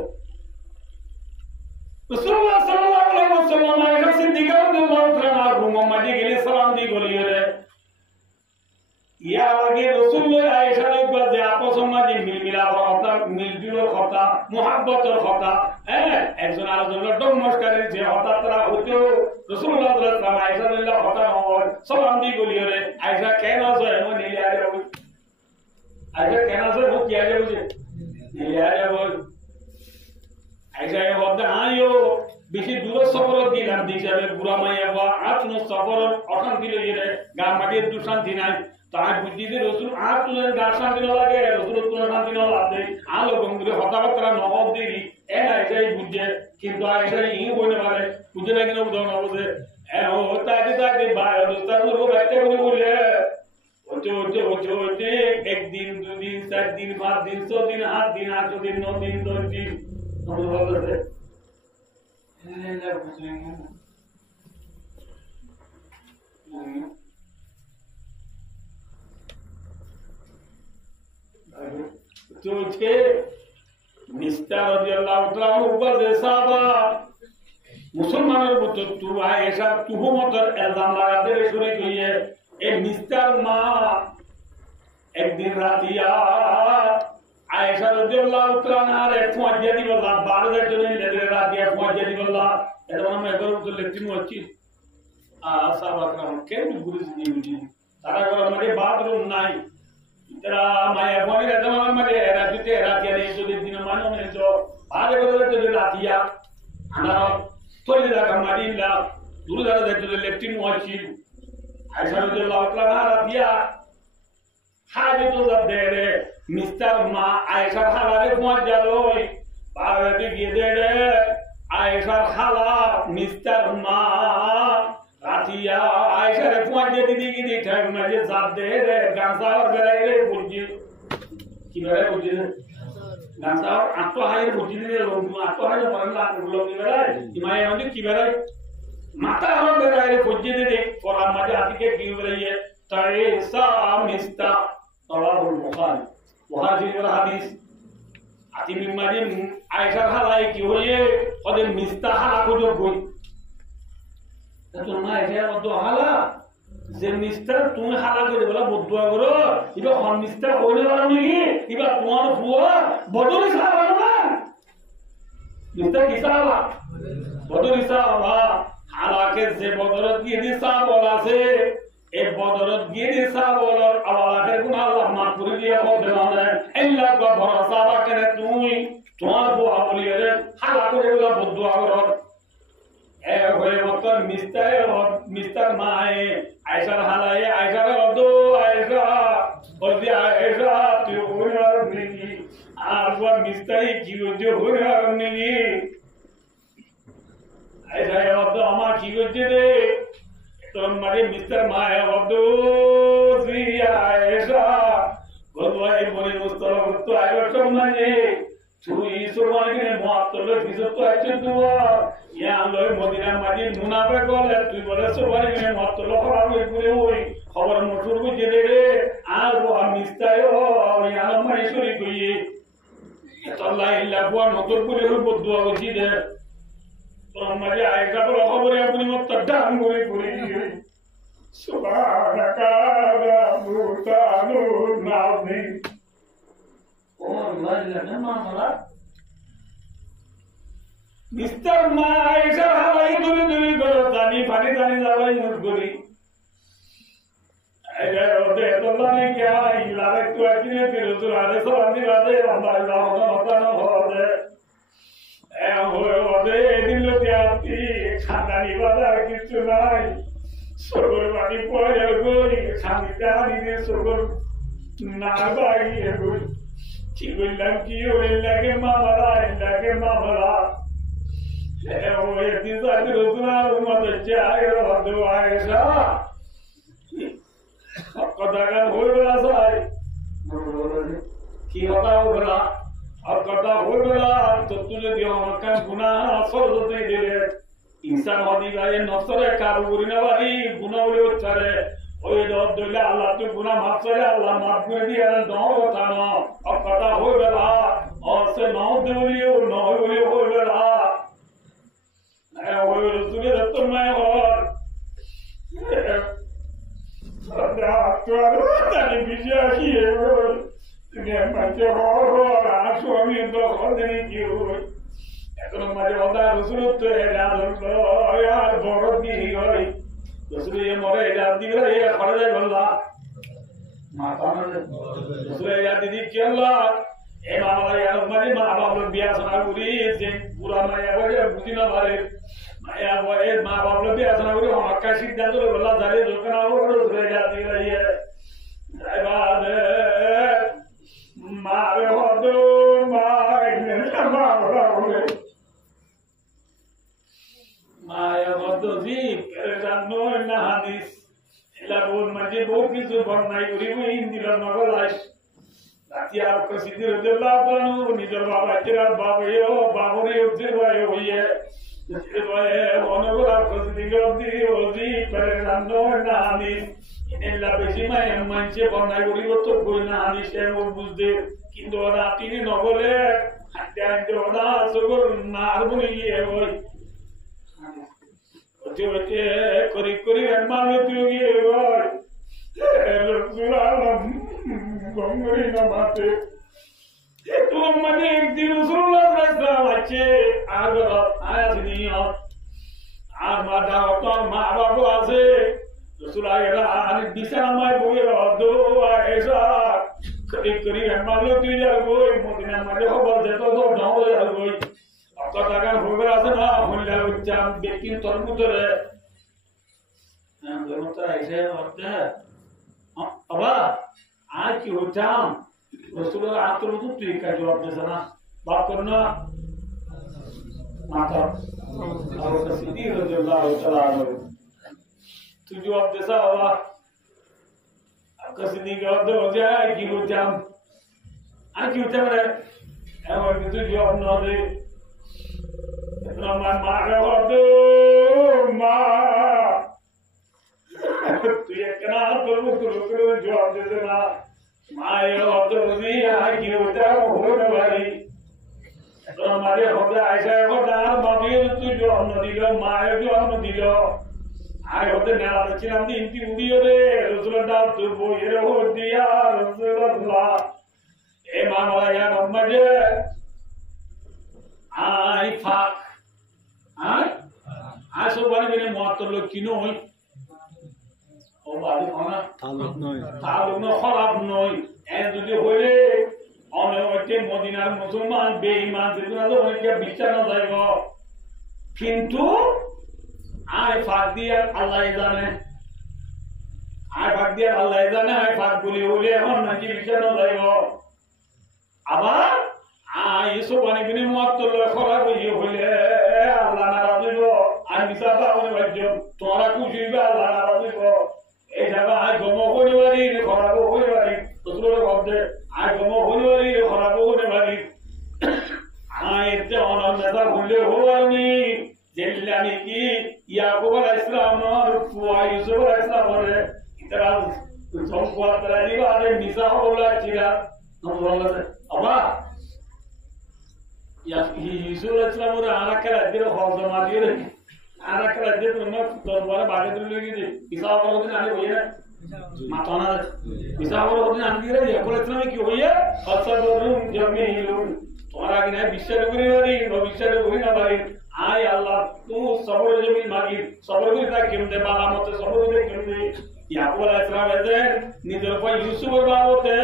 रसूलुल्लाह सल्लल्लाहु अलैहि वसल्लम आयशा सिद्दीका रदियल्लाहु ताआला अन्हा मजे गेले सलाम दी गलिए रे या आगे रसूलुल्लाह आयशा ने बाजे आपस में जे मिलमिला होता मिलजुल होता मोहब्बत होता একজন আরেকজনের নমস্কার যে হঠাৎ তারা হতো রাসূলুল্লাহ সাল্লাল্লাহু আলাইহি ওয়াসাল্লাম আয়েশা রাদিয়াল্লাহু হঠাৎ সালাম দি গলিয়ে রে আয়েশা কেন আছে ও নিয়ে আয় আয়েশা কেন আছে ও কি আয় বুঝে নিয়ে আয় বল আয়েশা এ হতে আইও বেশি দূর সফর দিলাম দিশাবে বুড়া মাইয়া বা আতনো সফর অশান্তি লইয়ে রে গা মাটির দুশান্তি নাই তাই বুঝিতে রসুল আর তুলের গা শান্তি না লাগে রসুল তুলের শান্তি না লাগে আলো গঙ্গুরে হতাবতরা নগদ দেরি এ আয়েশাই বুঝে কিন্তু আয়েশাই ই বলে পারে বুঝে না কিনা বুঝাও না বুঝে এ ও তাকে তাকে ভাই দোস্তার লোক একটা করে বলে ওতে একদিন দুদিন 4 দিন 5 দিন 6 দিন 8 দিন 8 দিন 9 দিন 10 দিন আমরা বলতে এলা বুঝেন तुझे मिस्टर रादियाल्लाहु ताआला ऊपर से साहबा मुसलमानों को तू आयशा तुहमतर इल्जाम लगाते शुरू किए ए मिस्टर मां एक दिन रातिया आयशा रादियाल्लाहु ताआला रे फौजिया दी बल्ला बाहर जाते नहीं ले रातिया फौजिया दी बल्ला एदम में करो तो लेकिन अच्छी साहबा करम के गुरु जी दी तारा घर में बाथरूम नहीं तेरा माया फोन रे तमाम मरे राजते रातिया ने जो दिन मानो ने जो आरे बदले तो रातिया ana toli da kamadilla duru da to leptin wachi aisha radhiyallahu ta'ala radia haje to zabdere mister ma aisha halare mojjaloi baare gidere aisha hala mister ma ratia aisha re mojje didi gidi thak maje zabdere gansa or garaire purji ki garaire purji gansa or atto haye purji ne logu atto haye parla logu garaire imay andi ki garaire mata hor garaire purji de pora maje atike ki garaire tarisa mista tawabul bukhari bukhari wal hadith ati mimari aisha halai ki hoye ode mista hala ko jo goi to na aisha odo hala যে mister তুমি হালা করে বলা বদুয়া করো ইবা হন mister কইলে পারো নাকি ইবা তোমার ফুয়া বদলি সারা না মিস্টার কি সারা বদলি সারা হালাকে যে বদরত গিয়ে দিসা বলাছে এই বদরত গিয়ে দিসা বলার আওয়াজের গুণ আল্লাহ মাফ করে দিয়া বলতে না আল্লাহ কো ভরসা রাখে তুমি তোমার ফুয়া বলিয়ে হালা করে বলা বদুয়া করো এ হয়ে মত মিস্টার মায়ে আয়েশার হালায়ে আয়েশার অদো আয়েশা বলদি আয়েশা তুই ওনার নেকি আর ওয়া মিস্টারি কি হচ্ছে ওনার নেকি আয়েশা অদো আমা কি হচ্ছে রে তোর মারে মিস্টার মায়ে অদো শ্রী আয়েশা বলওয়াই বলে মুস্তাফা তো আয়েশা মানে তুই সুবহানে মুআত্তাল ফিজত আছে দুয়া ইয়া লয় মদিনা মাদি মুনাফা করে তুই বলে সুবহানে মুআত্তাল খরাবে করে ওই খবর মশুর কো জেলে রে আর ও মিস্তায়ো ইয়া মাইশুরি কইয়ে আল্লাহ ইল্লা বুয়া নতর করে হইব দুয়া হইছি দে তোর মাঝে আয়েশা বলে খবরে আপনি মত ডান করে করে সুবহানাকা মুতানুর নাউনি ও আল্লাহ না মামলা মিস্টার মা আয়েশা হালাই দূরে দূরে করে জানি পানি জানি যাবাই মুখ করি আরে ওদে তোলা নে কি আই লারে তো আকিনে ফিরুজুর আরে সালামি বাদে আল্লাহ হতা না হবে এ ওদে দিল তিয়াতি খানানি বাজার কিছু নাই সরগর বাড়ি পড়ে গই খানিটা দিনে সরগর না বাড়ি গই কি বললাম কি ওই লাগে মামলা ওই তিসাতি রসুলার উম্মত হচ্ছে আয়ের হদ আয়েশা কথা গান হইবে আসাই কি কথা হইবে আর কথা হইবে তো তুলে দিও আমাকে গুনাহ আসর হতে দিলে ইনসান হদি গায়ে নফসরে কার উরিনা বাড়ি গুনাহ হলে উচ্চারে ওই দর দইলে আল্লাহ তুই গুনাহ মাফ করে আল্লাহ মাফ করে দিয়ে আর দাও কথা না আর কথা হইবে আর সে নাও দেউলিও নয় বলিও হইবে ওই রসুলের তো মায় হর তাহলে বিশ্বাসী মাঝে হর হর আসো আমি তো হদিনে কি হই এখন মাঝে হদা রসুল তো আর বড় দিই হয় রসুল মরে দিবে খড়ে যায় বললা মাতা রসুল দিদি কি আল্লাহ এ বাবা ইয়ার মানে মা বাবা বিয়া শোনা করি যে পুরা মায়া বলে বুঝি না পারে মায়া বলে মা বাবা বিয়া শোনা করি হক্কা সিদ্ধান্ত বলা জারে দোকান ওর ধরে যাতি রহিয়ে যাইবাদে মারে হদ মাইনে মা বলা বলে মায়া হদ জি জানো না হাদিস এলা বল মাঝে বহু কিছু বর্ণাই করি হিন্দির নগর আস আর প্রসিদ্ধি রদিয়াল্লাহু তাআলা নিজের বাবা চিরার বাবায়ও বাবরে উঠে ভাই হইয়ে ভাই অনবর প্রসিদ্ধি করতে ওজি করে জানো না আমি ইনলা বেশি মাই মানছে বন্ধাই করিব তো কই না আমি সে বুঝতে কিন্তু ওরা তিনি নগলে হাতে আনতে ওরা সগর না আর বলি ওই ওতে ওতে করি করি মানলে তুই গিয়ে ওই রসুলাল্লাহ গঙ্গরি না মাতে তো মানে একদিন রসুল্লাহ সাল্লাল্লাহু আছে আর আয়াতনি আর মাদা তো মা বাবা আছে রসুল্লাহ এরা আর বিছানায় বইয়ে দো এসা করি করি মানলো তুই যা গই মদিনা মাঝে খবর দে তো দাও যা গই কথা গান হবে আছে না হইলা উচ্চাম ব্যক্তি তরমুতরে হ্যাঁ দেবতা এসে হচ্ছে আবা आज की उठाम रसूलुल्लाह आतरो तो तुई का जवाब दे सना बात करना माता और सिद्दीक रज़ियल्लाहु तआला अन्हु तू जवाब दे सा बाबा आपका सिद्दीक जवाब दे हो जाए की उठाम आज की उठाम रे और तू जवाब न दे इतना मान मारे हो दो मां तू ये कना तो जवाब दे देना माया तो जी की होता होने वाली तो हमारे होता ऐसा होता बाबी तू जो हम दिलो माया जो हम दिलो आए होते ना चिनाम दी इंती उड़ियो रे रसूलुल्लाह तू वो ये हो दिया रसूलुल्लाह ए मामला या नम्मजे आई फाक आई सो बारे में मौत तो लोग किनो होई ও বাড়ি খানা তালুক নয় খারাপ নয় এর যদি হইলে অনেকে মদিনার মুসলমান বেঈমান যেগুলো তো অনেকে বিশ্বাস না যাইব কিন্তু আয় ফাঁক দিয়ে আল্লাহ জানে আয় ফাঁক দিয়ে আল্লাহ জানে আয় ফাঁক বলি হইলে এখন নাকি বিশ্বাস না যাইব আবার আয় এসব অনেক দিনের মত খারাপ হইলে আল্লাহ নারাজ হইব আর মিশা তাহলে ভাগ্য তোমরা খুশি হইবে আল্লাহ নারাজ হইব এই জায়গা আয় গম হইতে পারি খারাপ হইতে পারি রসুলের শব্দে আয় গম হইতে পারি খারাপ হইতে পারি আয় এতে অনন্যতা ভুলে হওয়ানি জেল্লানি কি ইয়াকুব আলাইহিস সালাম আর ইউসুফ আলাইহিস সালামের ইতরা সম্পদ রাজিবা আর মিসা হওয়া চিরা নবুল্লাহ আবা ইউসুফ আলাইহিস সালামের আরাকা রাজ্যের খবর মারিয়ে আরাকা রাজ্যের দরবারে বাগে তুলে গিয়ে হিসাব করতে আনি হইয়া মাতানা হিসাব করতে আনি রে ইয়াকুব আলাইহিস সালাম কি হইয়া আসাদুরুম জামিলুন তোমার আগে না বিশ্বাস করি না বিশ্বাস করি না ভাই আয় আল্লাহ তু সবর জমিন মাগি সবর করি তা কেমনে বালা মতে সবর করি কেমনে ইয়াকুব আলাইহিস সালাম এদের নিজের পর ইউসুফের বাবতে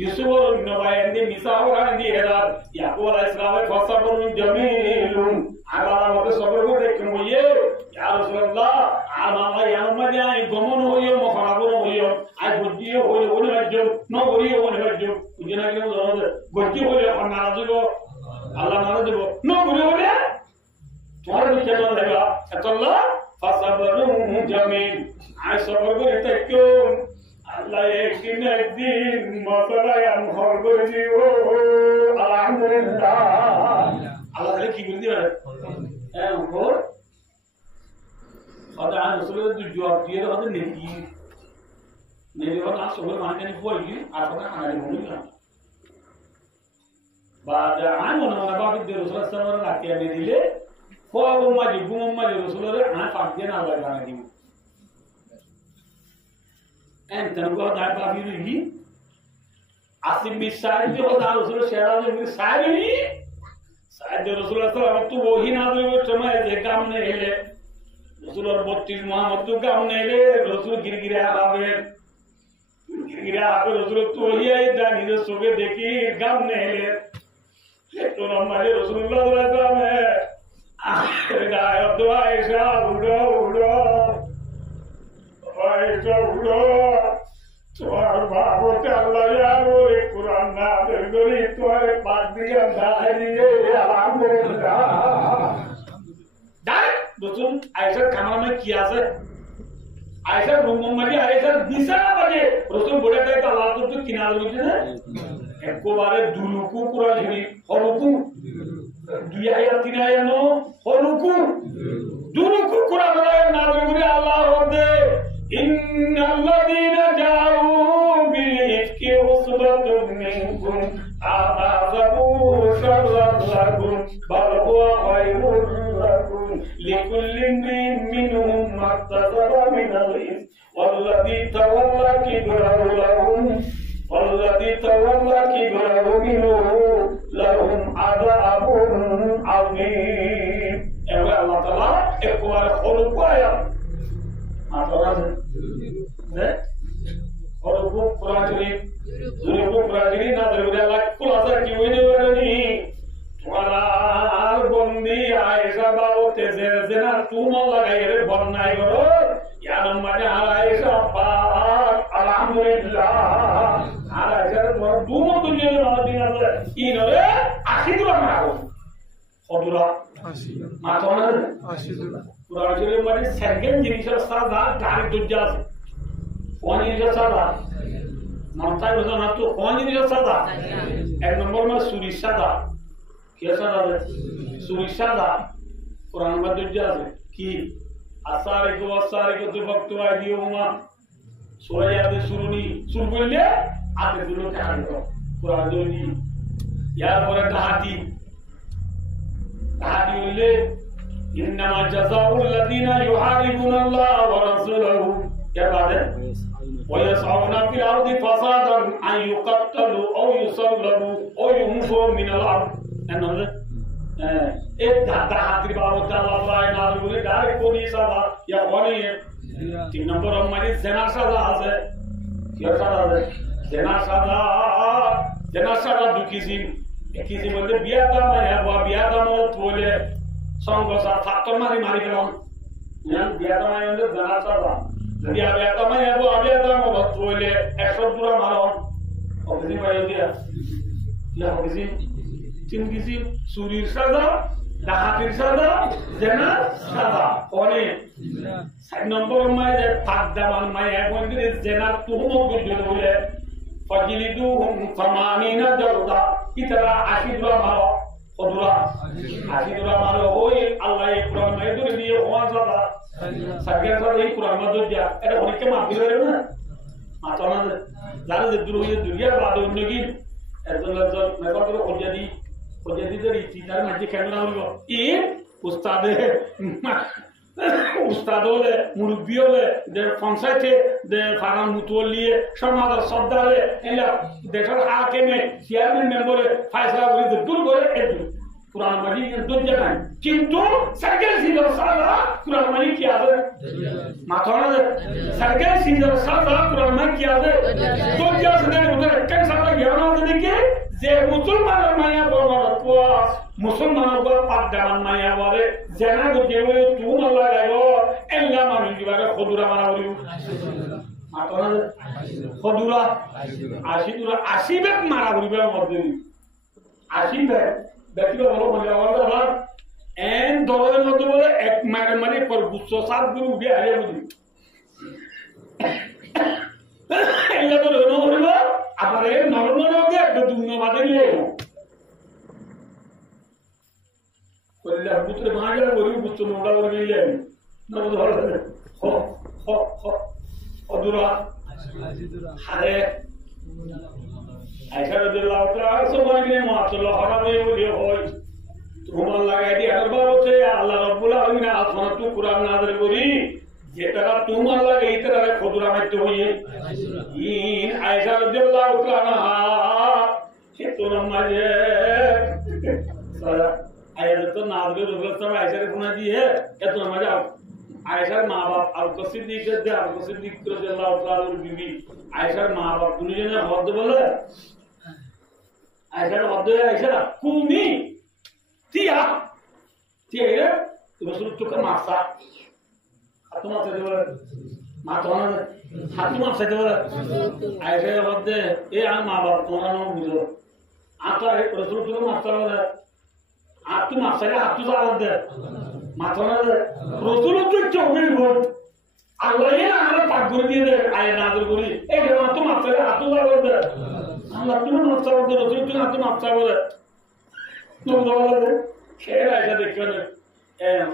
ইউসুফের নবাই এন্দি মিসাও রানি হেদার ইয়াকুব আলাইহিস সালামের ফসাবরুন জামিলুন আল্লাহ মতে সবর করি কেমনে ইয়া রাসূলুল্লাহ আমা ইয়ামা যাই গমন হইও মখরাবর হইও আই বুদ্ধিও হইও ওনে রাজ্য নগরিও ওনে রাজ্য বুঝিনা কেন জানো গজ্জি হইলে নারাজ হইব আল্লাহ নারাজ হইব নগরি হইলে তোমার বিচার লাগা এতলা ফাসাবরুন জামিল আই সবর করে তাকিও আল্লাহ একদিন মশলায় আমহর করে দিও আলহামদুলিল্লাহ আল্লাহ তাহলে কি করে দিবে হ্যাঁ ওর কথা আসলে তো জবাব দিয়ে দাও তো নেকি নেকি কথা সবর মানে কই আর কথা আনাই বলি না بعد عنون وانا باب الرسول صلى الله عليه وسلم রাতে দিলে ফোয়াবো মাজি গুম মাজি রাসূলের আনা পাক দেন আল্লাহ জানা দিব এন্টার গো দা বাবি রি আসিম মিসাই যে ওদা রাসূল শেরালে মিসাই সাইদ রাসূল সাল্লাল্লাহু আলাইহি ওয়াসাল্লাম তো ওহি না দিলে সময় যে কাম নে এলে রাসূলের 32 মুহাম্মদ তো কাম নে এলে রাসূল গিরগিরে আবে রাসূল তো ওহি আই দা নিজে চোখে দেখি কাম নে এলে तो हमारे रसूलुल्लाह सल्लल्लाहु अलैहि वसल्लम है दुआ ऐसा उड़ो उड़ो ऐसा उड़ो तुम्हारे बाबू के अल्लाह यार वो एक कुरान ना दरगरी तुम्हारे पाक दिया दाहिरी अल्हम्दुलिल्लाह दार दोस्तों ऐसा खाना में किया से ऐसा रूम में ऐसा दिशा बजे रसूल बोले थे तो अल्लाह तो किनारे में একবারে দুলুকু কুরআন শরীফ হরুকু দুই আয়াত তিন আয়াত নো হরুকু দুলুকু কুরআন নাযিল করে আল্লাহ বলে ইন্নাল্লাযীনা জাউ বিল ইফকি উসবাতুন মিনকুম আযাবু শাররান লাকুম বাল হুয়া খায়রুন লাকুম লিকুল্লি মিনহুম মাকতাসাবা মিনাল ইসম ওয়াল্লাযী তাওয়াল্লা কিবরাহু লাহুম والذي تولى كبره منه لهم عذاب عظيم ايوا الله تعالى اكبر خلق آية ما تعالى ده خلق قرآن شريف ذريب قرآن شريف نازل করে আল্লাহ খুলাসা কি হইছে বলেনি তোমারা আর বন্দি আয়েশা বাবতে জেনা তুমল লাগাই রে বন্নাই করো ইয়ান মানে আয়েশা পাক আলহামদুলিল্লাহ দুমো দুনিয়া না দিন আছে ইনরে আশিদুরা মারো কদুরা মাতনা আশিদুরা কুরআন শরীফ মানে সেকেন্ড জিনিসের সাদা গাড়ি দুজ্জা আছে কোন জিনিসের সাদা মাথায় বোঝা না তো কোন জিনিসের সাদা এক নম্বর মানে সুরি সাদা কি সাদা সুরি সাদা কুরআন মধ্যে দুজ্জা আছে কি আসারিকু আসারিকু তুফাক্তু আইদিহুমা সূরা ইয়াদে শুরু করলে আতে দুটো কাহিনী কোরআন জনি ইয়ার পরে ডাহাতি হইলে ইন্নামা জাযাউল লাযিনা ইউহারিবুনা আল্লাহ ওয়া রাসূলাহু কে বাদে ওয়া ইয়াসআউনা ফিল আরদি ফাসাদান আন ইউকাত্তালু আও ইউসাল্লাবু আও ইউনফু মিনাল আরদ এনলে এক ডাহাতির বাবদ আল্লাহ তাআলা নাযিল করে ডাইরেক্ট কোনি সাদা ইয়া কোনি তিন নম্বর মানে জেনা সাদা আছে কি সাদা আছে জেনা সাদা দু কিসিম এক কিসিম বলতে বিয়াদা মানে বিয়াদা মত বলে সংগসা ফাক্তর মারি গেলাম বিয়াদা মানে জেনা সাদা বিয়াদা মানে বিয়াদা মত বলে 100 দূরা মারো অবধি পাই দিয়া ইয়া অবধি তিন কিসিম সুরির সাদা ডাহাতির সাদা জেনা সাদা কোনে 7 নম্বর মানে ফাকদামান মানে এখন জেনা তুহম করে বলে فجلدوهم 80 جلدة كترى 80 মারো কদুরা 80 মারো ওই আল্লাহ কোরআন মাইদুর দিয়ে ওয়াজাদা সাগের সাথে এই কোরআন মাদুর যা এটা অনেককে মাফি করে না মাতানা যারা যে দূর হয়ে দুনিয়া বাদ উন্নগি একজন মেকর খোঁজা দিতে ইতি তার মাঝে কেন না হলো উস্তাদ হলে মুরব্বী হলে যে পঞ্চায়েতে যে ফারাম মুতলিয়ে সমাজের সর্দারে এলা দেশের হাকিমে চেয়ারম্যান মেম্বারে ফয়সালা করে দূর করে একদম কুরআন মানি দুনিয়া নাই কিন্তু সরকার সিদ্ধান্ত সারা কুরআন মানি কি আছে মাথানা সরকার সিদ্ধান্ত সারা কুরআন মানি কি আছে দুনিয়া সদে ওদের কেন সারা জ্ঞান আছে দেখে যে মুসলমানের মায়া বড় মুসলমানের বড় পাকদামান মায়া বলে জেনা গজে তুম লাগাইলো এল্লা মানুষ দিবারে খদুরা মারা বলিও মাথানা খদুরা 80 বেক মারা বলিবে মধ্যে 80 বেক ব্যক্তিগত ভালো মজা আবার এন দরের মধ্যে বলে এক মারে মারে পর গুচ্ছ সাত গুলো উঠে আগে বুঝি এগুলো তো রেনো হইল আবার এই নরনরকে একটা দুর্নবাদে নিয়ে এলো করলে পুত্রে ভাঙা করি গুচ্ছ নোটা করে নিয়ে নরদ হলে হ হ হ অদুরা হারে আয়সা রাদিয়াল্লাহু তাআলা সময় নিয়ে মাশাআল্লাহ হারাবে বলে হয় তোমার লাগাই দি আরবা হচ্ছে আল্লাহ রাব্বুল আলামিন আসমান তো কুরআন নাযিল করি যেটা তোমার লাগে ইতরা খুদরা মাইতে হইয়ে ইন আয়সা রাদিয়াল্লাহু তাআলা হে তোরা মাঝে সারা আয়াত তো নাযিল হলো তো আয়সা রে গুনাহ দিয়ে এত মজা আয়েশার মা বাপ আবু সিদ্দিকের যে আবু সিদ্দিক রাদিয়াল্লাহু তাআলার বিবি আয়েশার মা বাপ দুজনে হদ বলে আয়েশার হদ আয়েশা কুমি তিয়া তিয়া এর রাসূল তো মাসা আতমা তে বলে মা তো না হাতুমা তে বলে আয়েশার হদ এ আর মা বাপ তোমরা না বুঝো আতা রাসূল তো মাসা বলে আতুমা সারা হাতু দাও দে মাথা রসুল তো চৌকির ভোট আল্লাহ আমরা পাক করে দিয়ে দেয় আয় নাজর করি এই যে মাত্র মাপসারে হাতু দাও দে আল্লাহ তুমি মাপসা বলতে রসুল তুমি হাতু মাপসা বলে তুমি বলে খেয়ে আয়সা দেখবে না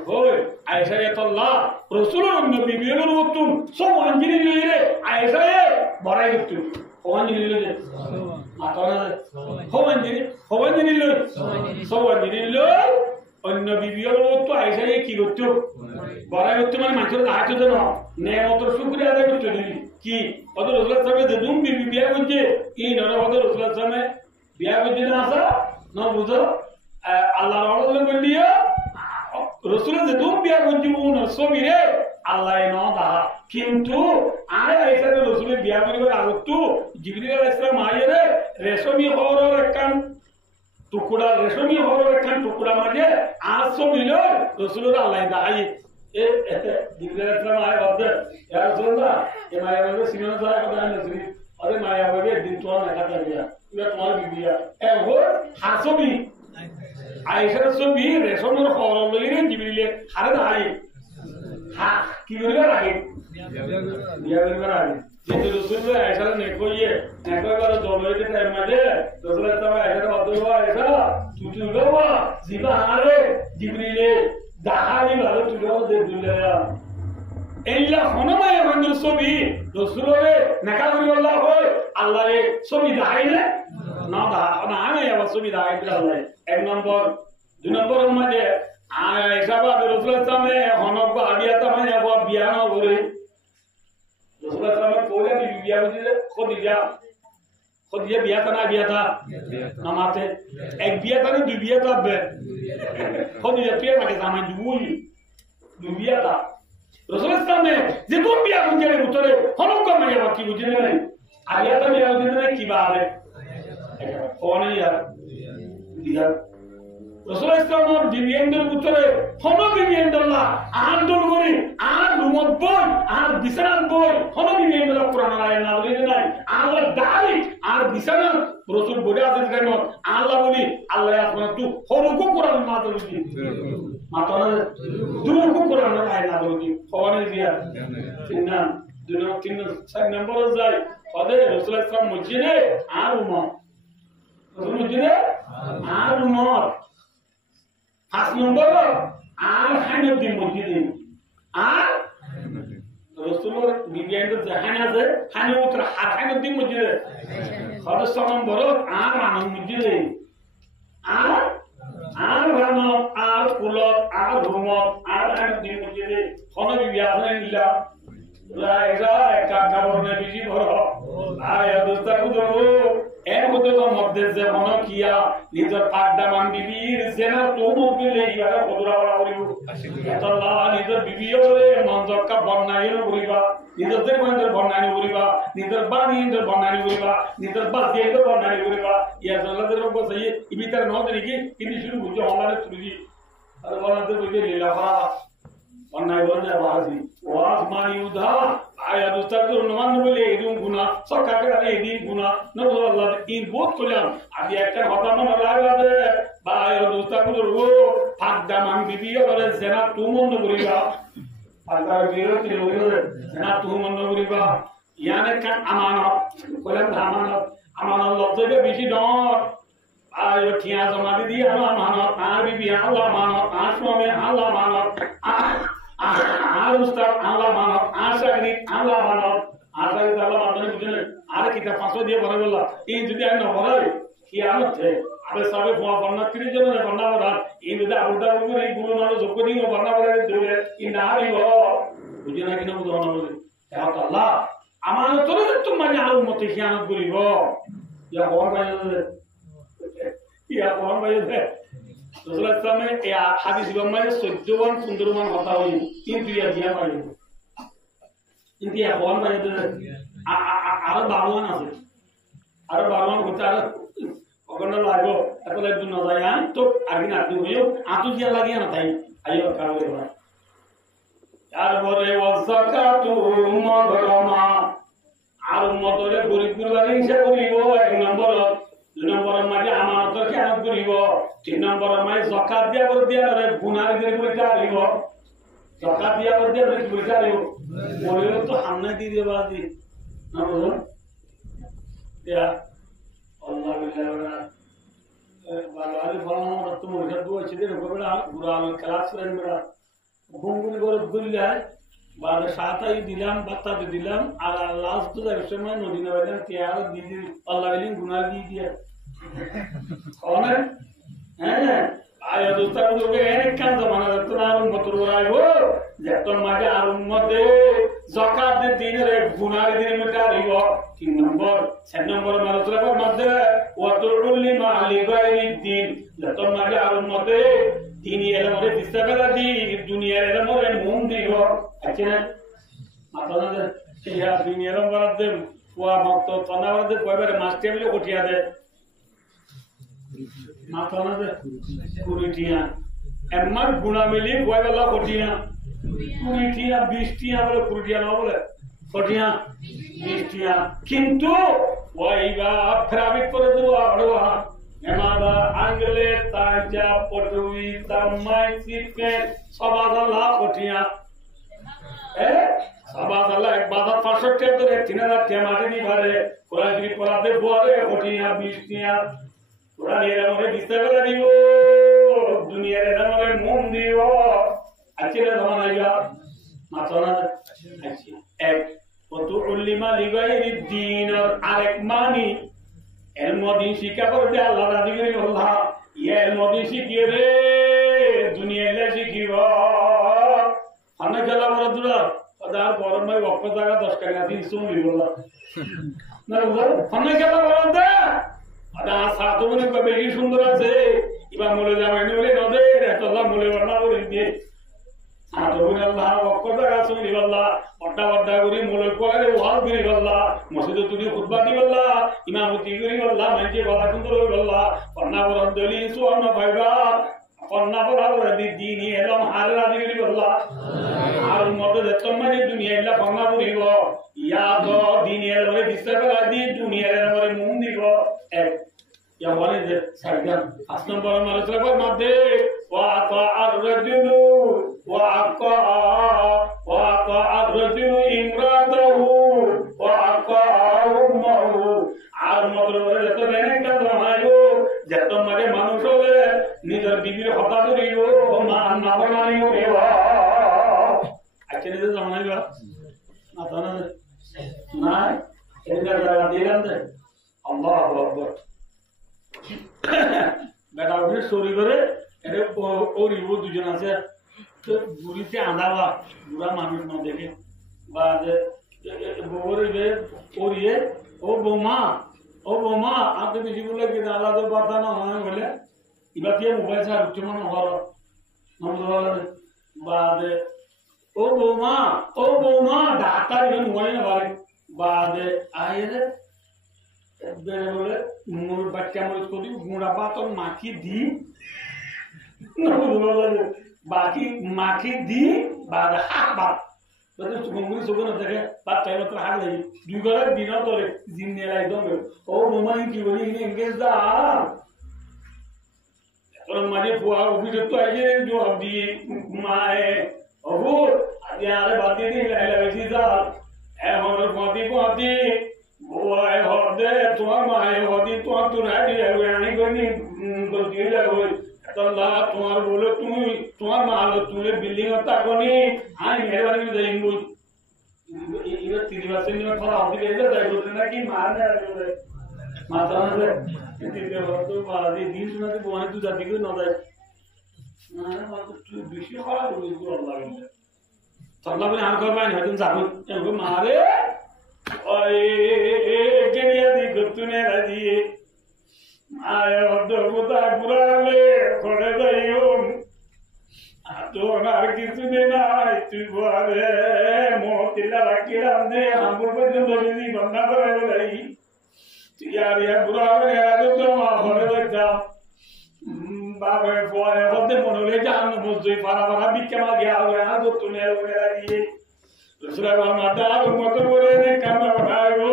হই আয়সা এতল্লাহ রসুল অন্য বিবিএর মতন সব অঞ্জলি নিয়ে আয়সা বড়াই করতো অঞ্জলি নিয়ে মাথা না অঞ্জলি লই সব অঞ্জলি লই অন্য বিবিএর মতো আয়সা কি করতো বড়াই করতো মানে মানুষের দাহাজ হতো না নেমত শুক্রিয়া আদায় করতো কি অত রসুলের সামনে দেখুন বিবি বিয়া করছে এই নরা অত রসুলের সামনে বিয়া করছে না আসা না বুঝো আল্লাহ বললিও রসুলের দেখুন বিয়া করছে ছবি রে আল্লাহ ন দাহা কিন্তু আয় আয়সা রসুলের বিয়া করিবার আগত জিবরিল আলাইহিস সালাম আইরে রেশমি হওয়ার একখান টুকুরা রেশমি হওয়ার একখান টুকুরা মাঝে আর ছবি লো রসুলের আল্লাহ দাহাই এ জিবরিল আলাইহিস সালাম আয় বলতে ইয়া রাসূলুল্লাহ এ মায়া বলে সিনেমা ধরা কথা নজরি আরে মায়া বলে দিন তো না কথা দিয়া এটা তোমার বিবিয়া এ হো হাসবি আয়েশার ছবি রেশমের হওয়ার লইরে জিবরিলে হারে দাহাই হা কি করিবার আগে বিয়া করিবার আগে যেহেতু রসুল আয়েশার নেকইয়ে নেকইবার দলইতে টাইম মাঝে রসুল সাহেব আয়েশার অদবা আয়েশা তুই লবা জিবা আরে জিবরিলে দাহাই ভালো তুলো দে দুলিয়া এইলা হনমায় বন্ধুর ছবি রসুলরে নেকা করিবাল্লাহ হয় আল্লাহরে ছবি দাহাই না দাহা না আমি আবার ছবি দাহাই দিলা আল্লাহ এক নম্বর দুই নম্বরের মাঝে আয়েশা বাবা রসুলের সামনে হনক আবিয়াতা মানে আবার বিয়া না করে রসুলের সামনে পড়ে বিয়া হইছে খদিজা বিয়া তা না বিয়া তা নামাতে এক বিয়া তা না দুই বিয়া তা বে খদিজা তুই আমাকে জামাই দুই বিয়া তা রসুলের সামনে যে দুই বিয়া হইছে এর উত্তরে হনক মানে আবার কি বুঝিস না আবিয়াতা বিয়া হইছে না কি বারে কোনে यार দিয়া রসুল ইসলামের দিবিয়েন্দ্রের উত্তরে হন দিবিয়েন্দ্রল্লাহ আর দল করি আর রুমত বই আর বিছানার বই হন দিবিয়েন্দ্র কোরআন আয়াত না বলি নাই আল্লাহ দালি আর বিছানা রসুল বলে আছে কেন আল্লাহ বলি আল্লাহ আপনার তু হরকো কোরআন না বলি মাতা না দুরকো কোরআন আয়াত না বলি হওয়ানে দিয়া তিননা দুনো তিন চার নম্বর যায় পদে রসুল ইসলাম মসজিদে আর উমর রসুল মসজিদে আর উমর 5 নম্বর আর হানিউদ্দিন মসজিদে আর রসুলের বিবিয়ানদের জাহান আছে হানিউদ্দিন আর হানিউদ্দিন মসজিদে 6 নম্বর আর মানব মসজিদে আর রামত আর কুলত আর রুমত আর হানিউদ্দিন মসজিদে কোন বিবিয়ান নিলা রাইজা একা কাবরনে বিজি ভর আয় দোস্তা কুদো এর মধ্যে তো মধ্যে যে মনে কিয়া নিজের পাকদামান বিবির জেনা তো মগলে ইবারে কদরা বলা করিব আল্লাহ নিজের বিবিয়রে মনজকা বন্নাইনো করিবা নিজের যে মনের বন্নাইনো করিবা নিজের বাণীর বন্নাইনো করিবা নিজের বাসিয়ের বন্নাইনো করিবা ইয়া আল্লাহর রব সেই ইবিতার নদে কি কিন্তু শুরু বুঝে হলারে তুলি আর বলাতে বুঝে লীলা অন্যায় বলে বাজি ওয়াজ মানি উধা আয়া দুস্তার নমান বলে এদিন গুনাহ সকাকে আরে এদিন গুনাহ নবু আল্লাহ ইন বহুত কইলাম আদি একটা কথা মনে রাখবে বা আয়া দুস্তার ও ফাদা মান বিবিও বলে জেনা তুমন করিবা ফাদা বিবিও কি হইলো জেনা তুমন করিবা ইয়ানে কান আমানত কইলাম আমানত আমানত লজ্জাবে বেশি ডর আয় ঠিয়া জমা দি আমানত আর বিবি আল্লাহ মানত আর স্বামী আল্লাহ মানত আর উস্তাদ আল্লাহ মানব আশাগরি আল্লাহ মানব আশাগরি আল্লাহ মানব বুঝলেন আর কিতা 500 দিয়ে ভরে বললা এই যদি আর না ভরে কি আনতে আরে সবে বন্না 30 জন বন্না ভরা এই যদি আউটা করে এই গুলো না যোগ্য দিন বন্না ভরে দেবে এই না দিব বুঝে না কিনা বুঝো না বুঝে আল্লাহ আমার তোর তোমার আর মতে খিয়ানত করিব ইয়া হওয়ার বাইরে ইয়া হওয়ার বাইরে রাসূলুল্লাহ সামনে এই হাদিস গম্মায় 14 মান 15 মান কথা হই কিন্তু ইয়া দিয়া পারে কিন্তু ইয়া হওয়ার বাইরে আর 12 মান আছে আর 12 মান হতে আর ওখানে লাগো তাহলে একটু না যায় তো আগে না আপনি হইও আতু দিয়া লাগিয়া না তাই আইও কালে না তারপরে ওয়াজাকাতু মাগরামা আর মতরে গরিব গুরবানি হিসাব করিব এক নম্বর দুই নম্বর মাঝে আমানতের খেয়ানত করিব তিন নম্বর মাঝে যাকাত দিয়া করে দিয়া রে গুনাহ দিয়ে পরীক্ষা করিব যাকাত দিয়া করে দিয়া পরীক্ষা করিব বলিও তো হামনা দি দেবা দি না বুঝো ইয়া আল্লাহ বিল্লাহ বালালি ফলানো তো মুরগা দুয়া ছিদের গোবড়া গুরাল ক্লাস করেন বড়া ঘুমগুনি করে গুল্লা বারে সাতাই দিলাম বাতাতে দিলাম আর লাস্ট তো এক সময় নদী নাইলাম তেয়ার দিদি আল্লাহ বিলিং গুনাহ দি দিয়া কোনে হ্যাঁ আয় দোস্তার লোকে এক কাজ জামানা তো আর মতর রাইবো যত মাঝে আর মধ্যে যাকাত দিন রে গুনাহ দিন মিটারিব তিন নম্বর চার নম্বর মারতলার মধ্যে ওয়াতুল মালি গায়রি দিন যত মাঝে আর মধ্যে তিনি এর মধ্যে বিস্তারা দি দুনিয়ার এর মধ্যে মন দিব আছে না মাথা না ইয়া দুনিয়ার মধ্যে ওয়া ভক্ত তনাবাদে কয়বারে মাস্টার বলে কঠিয়া দে মাথা না দে কুড়িটিয়া এমন গুণা মিলি কয়বেলা কঠিয়া কুড়িটিয়া 20টিয়া বলে কুড়িটিয়া না বলে কঠিয়া 20টিয়া কিন্তু ওইবা ফ্রাবিক করে দেবো আড়োয়া এমাদা আঙ্গলে তাজা পটুই তামাই সিপে সবাদাল্লাহ কঠিয়া সবাদাল্লাহ এক বাজার 500 টাকা ধরে 3000 টাকা মাটি দি ভরে কোরআন শরীফ পড়াতে বলে কঠিয়া 20টিয়া কোরআন এর মধ্যে বিস্তার দিব দুনিয়ার এর মধ্যে মন দিব আজকে জামানা আইয়া মাতনা আছে এক কত উলিমা লিগাইরি দ্বীন আর আরেক মানি এলমদিন শিক্ষা করতে আল্লাহ রাজি করি আল্লাহ ইয়া এলমদিন শিখিয়ে রে দুনিয়ালে শিখিব আনে খেলা বড় দূরা আদার বড় ভাই ওয়াক্ত জায়গা 10 টাকা দিন শুনি বললা না বল আনে খেলা বড় দে আদা সাতো মনে কবে কি সুন্দর আছে ইবা মলে যাবে নলে নদে রে তোলা মলে বড়া করে দিয়ে সাতো মনে আল্লাহ ওয়াক্ত জায়গা শুনি আল্লাহ বড় বড় করে মলে করে ওয়াজ করি আল্লাহ মসজিদে তুমি খুতবা দি আল্লাহ ইমামতি করি আল্লাহ মানে বলা সুন্দর হই আল্লাহ পন্না বড় দলি সুবর্ণ ভাইবা পন্না বড় দিনী এলম হার রাজি করি আল্লাহ আর মতে যেতম মানে দুনিয়া ইল্লা পন্না করিব ইয়া তো দিনের মধ্যে বিশ্বাস করা দি দুনিয়ার মধ্যে মন দিব এক ইয়া বলে যে সাইডা 5 নম্বর মালসার মধ্যে ওয়া তা আর-রাজুলু ওয়া আকা আর-রাজুলু ইমরাতাহু ওয়া আকা উম্মাহু আর মতে যত বেনে কাজ হয় যত মানে মানুষ হলে নিজের বিবির হত্যা করিব মা না বানাইও রেবা আজকে যে জানাইবা না তো না এটা জায়গা দিলাম দে আল্লাহু আকবার বেটা উঠে চুরি করে এর ওরিব দুজন আছে তো গুড়িতে আঁধাবা বুড়া মানুষ না দেখে বা যে বউরিবে ওরিয়ে ও বৌমা আপনি বেশি বলে কি আলাদা কথা না হয় বলে এবার দিয়ে মোবাইল ছাড় উঠছে মনে হল বা যে ও বৌমা ডাক্তার এখানে মোবাইল না বাড়ি বা যে আয়ে রে বেড়ে বলে মোর বাচ্চা মরিচ করি গুঁড়া পাতর মাখি দি বাকি মাখি দি বাদ হাত বাদ বলে গঙ্গুলি চোখে নথাকে বাদ চাই মাত্র হাত লাগি দুই ঘরের দিনও তোরে জিন নিয়ে একদম ও রোমাই কি বলি এনগেজ যা মাঝে ফুয়া অফিসে তো আইয়ে জবাব দিয়ে মায়ে অভুর আজকে আরে বাতি দিন লাইলা বেশি যা এখন ফাঁতি ফাঁতি বয় হদে তোমার মায়ে হদি তোমার তো রাজি যাবে আমি কইনি গলতি যাবে আল্লাহ তোমার বলে তুমি তোমার মা হলো তুমি বিল্ডিং এর তাকনি আমি মেহরবানি করে দেই বল ইয়ে 3 মাসের নিয়ে ফলা হবে যে যাই বলে নাকি মারনে আসবে মাথা না দিতে তো মারি দিন শুনাতে বনে তুই জাতি করে না যায় না মাত্র তুই বেশি খারাপ হয়ে গেল আল্লাহ আল্লাহ বলে আর করবে না তুমি যাবে এগো মারে ওই কেনিয়া দি গতুনে রাজি আয় অদ্ভুতা পুরালে করে যাইও আর কিছু দিন তুই বলে মতিলা রাখিলাম দে আমার পর্যন্ত যদি বন্ধা করে বলাই তুই আর পুরালে তো মা ঘরে যাইতাম বাবা বয় হতে মনে হলে জান বুঝই পারা পারা বিকে মাগে আগে আর গতুনে রাজি दूसरा मादार मत बोले ने काम बनाओ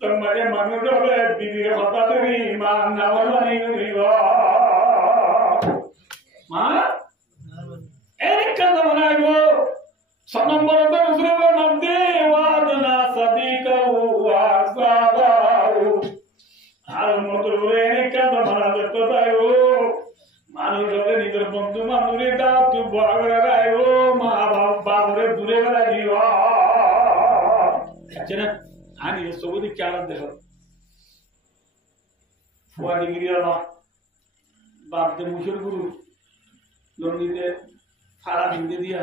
तो मरे मनुष्य रे बीवी होता नहीं मां नावर नहीं रिवा मां एक काम बनाओ सनंबर तो दूसरे को नाम दे वादना सदीका वासाबाओ আর মত बोले ने काम बना तो तायो मनुष्य रे निजर बंधु मानुरे दा तू बागरा रायो मां बाबरे दूरे गला जीवा अच्छा ना आनी सोबती क्या देखो फुआ डिग्री वाला बाप दे मुशर गुरु लोनी दे फाड़ा हिंदे दिया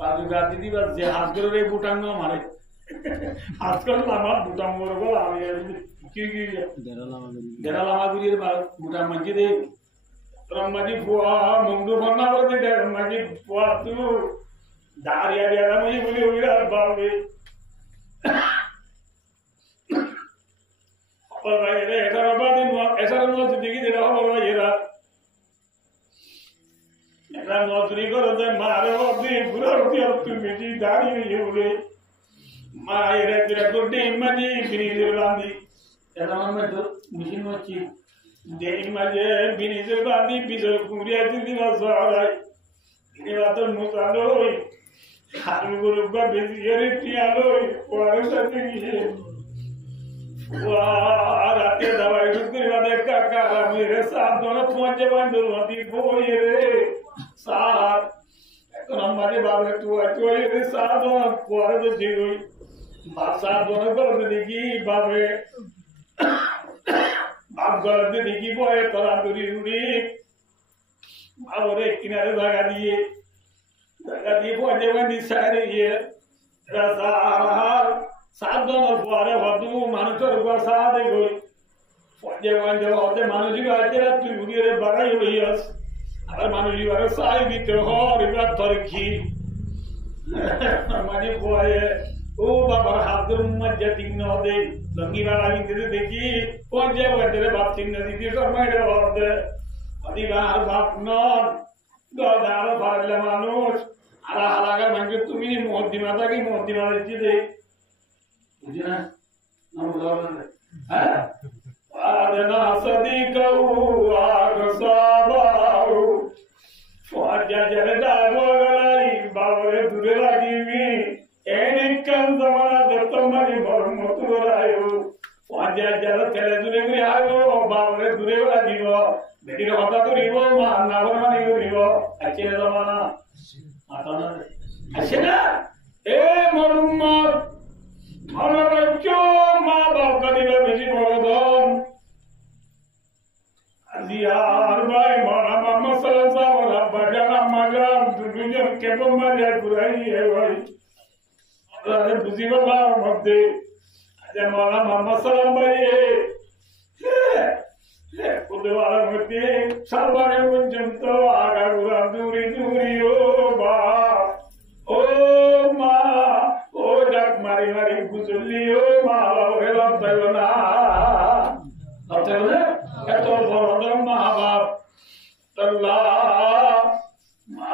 बाजू गाती दी बस जे हाथ करे रे बुटांग मारे हाथ कर लामा बुटांग मोर को आवे की देरा लामा गुरी रे बुटांग मंजी दे रम्माजी फुआ मुंडू फन्ना बोलते थे रम्माजी फुआ तू दारिया दिया मुझे बोली उड़ा बाबे और भाई रे ऐसा रंगा जिंदगी दे रहा हो भाई ये ऐसा नौकरी करो तो मारे हो भी बुरा होती है तू मेरी दारी ये बोले माँ ये रे तेरा गुड्डी मजी बिनी दिलवांदी ऐसा मैं तो मशीन में चीज देख मजे बिनी दिलवांदी बिजल कुरिया जिंदगी में सवाल ini waktu mutaloi haru gurubba beziyari tialoi warasa tingi wah rate dawai dukri wade kakara mere sath dono pਹੁੰਚੇ bandur wati boye re sath ekon amare babe tu atoy re sath dono pore de jigoi basa dono gorbe digi babe bab gorbe digi boye tora duri uri बाबरे किनारे लगा दिए पहुंचे बंदी सारे ये सात दोनों फुआरे भदू मानुषर को साथ है कोई पहुंचे बंदे होते मानुषी का तेरा तू मुझे बड़ा ही हुई है अगर मानुषी वाले सारे भी तो हो रिवाज तरक्की हमारी फुआरे ओ बाबा हाथ मत जटिंग न होते लंगी वाला भी तेरे देखी पहुंचे बंदे बाप सिंह नदी थी समय रे होते अधिकार बाप नॉट दादार फारले मानुष आला आलागा म्हणजे तुम्ही मोहद्दिमाता की मोहद्दिमाची दे बुझे ना बोला हां वादना सदीकौ आगसाबाउ फाजा जरदा बोगलाई बावरे दुरे लागीवी एनिकन जमाना दत्तमारी मरमतुरायो फाजा जर तेरे दुरे गरी आयो बावरे दुरे लागीवो बेटी रो हता तो रिवो मा नावर माने रिवो अच्छे जमाना आता ना अच्छे ना ए मरुम्मर मनरज्जो मा बाप का दिल बेसी बरदम अलियार भाई माना मामा सलसा वाला बजाना मजाम दुनिया के बम्मा बुराई है भाई अरे बुझी वाला मत अजय माना मामा सलाम भाई उदवाला मते सर्वाने मुंजंतो आगा गुरा दूरी दूरी ओ बा ओ मा ओ जग मारी मारी गुजली ओ मा रे बाप दयना अतने एतो बरदम महाबाप तल्ला मा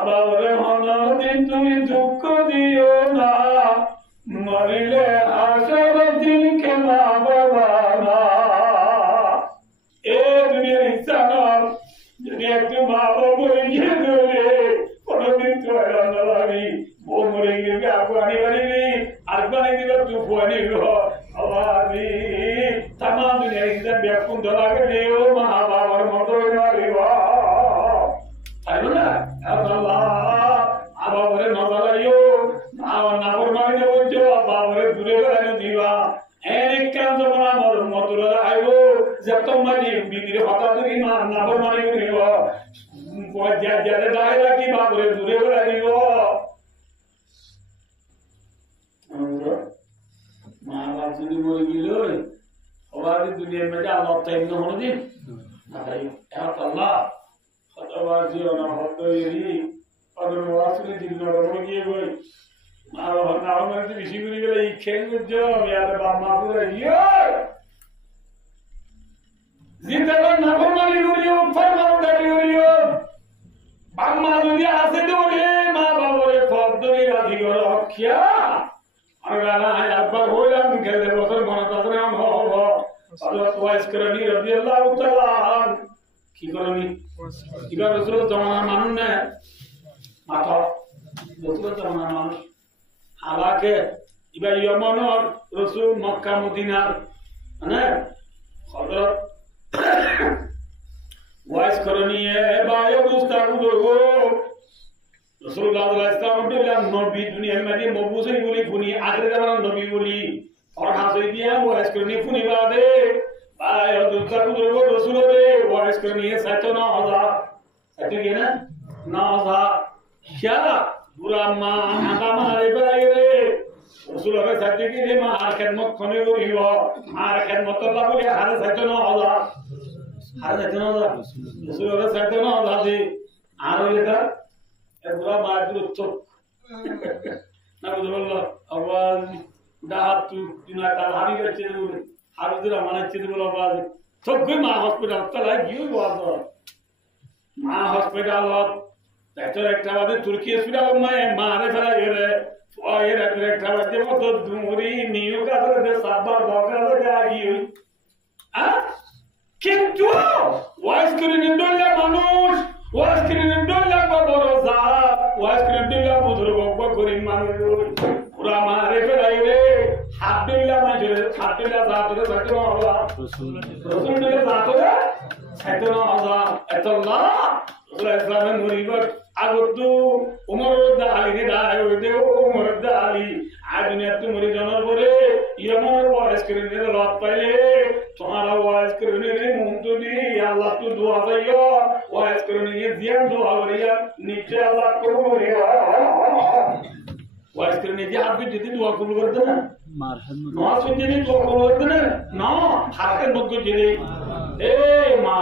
দুনিয়া ইনসান ব্যাকুন দলাকে দেও মা বাবার মতো মারিবা তাই না আল্লাহ আবারে নজরাইও নাবর মাইনে বলছো বাবারে দূরে বেড়ানো দিবা এক কাজ তোমরা মর মতরা আইও যে তোমারি বিবির হঠাৎ না নাবর মাইনে দিবা পয়জা যারে দায়রা কি বাবারে দূরে বেড়াইও মা বাবা যদি মরে গেল ওরা দুনিয়ার মধ্যে আল্লাহ টাইম না হলো দিন তাই আল্লাহ হতবার জীবন হতরি অদর ওয়াসুলি দিন নরমে গিয়ে গই মা বাবা না আমাদের বেশি করে গেলে এই খেল করছো ইয়ার বাবা পুরো ইয়ে জিতালো না ফরমানি করিও ফরমানো দাবি করিও বাম্মা যদি আসে দৌড়ে মা বাবারে ফদরি রাধি করে রক্ষা আল্লাহ একবার হইলাম গেলে বছর মনে আম হব হযরত ওয়াইস করনি রাদিয়াল্লাহু তাআলা কি করনি ইবা রাসূল জামানা মানুন না মাথা রাসূল জামানা মানুষ হালাকে ইবা ইয়ামানর রাসূল মক্কা মদিনার মানে হযরত ওয়াইস করনি এ বায়ো মুস্তাকু দরগো রাসূলুল্লাহ সাল্লাল্লাহু আলাইহি ওয়াসাল্লাম বললেন নবী দুনিয়ার মধ্যে মবুসই বলি ফুনি আগের জামানার নবী বলি और हासिल किया वो ऐस करनी फुनी बादे भाई और दूसरा कुछ लोगों रसूलों ने वो ऐस करनी है सच्चो ना होगा सच्चो क्या ना होगा क्या बुरा माँ आंधा मारे पर आये रे रसूलों के सच्चे की ये माँ हर खिदमत खोने को ही हो हर खिदमत तो लाभ ले हर सच्चो ना होगा हर सच्चो ना होगा रसूलों के सच्चो ना होगा जी आरो लेकर ये बुरा मार जो तो ना बुझलो आवाज Datu ina kalari ga chedure harudura mana chedure baz thogui ma hospital tala giu bazo ma hospital lot tator ekta bade turki hospital ma are fara gere oyer ekta bade moto dumuri niu ka de sabbar bokar ga giu a kintu was kirin dolla manush was kirin dolla baboroza was kirin dolla buzurgo gorin manush pura mare fara gere Alhamdulillah majur, alhamdulillah zaatur sakno Allah. Rasulullah zaatur sakno Allah. Etollah. Rasulullah Islam muribat agutu Umar Ali ne dae hote Umar Ali. Aduniya tu muri janar bole. Yamar voice karne lot paile. Tumhara voice karne ne muntuli Allah tu dua sayo. Voice karne ye diyan dua bariya. Niche Allah ko bariya. Voice karne je aap jidi dua kabul karte na. Mas jadi tu kalau itu ni, no, harkan buku jadi, ma,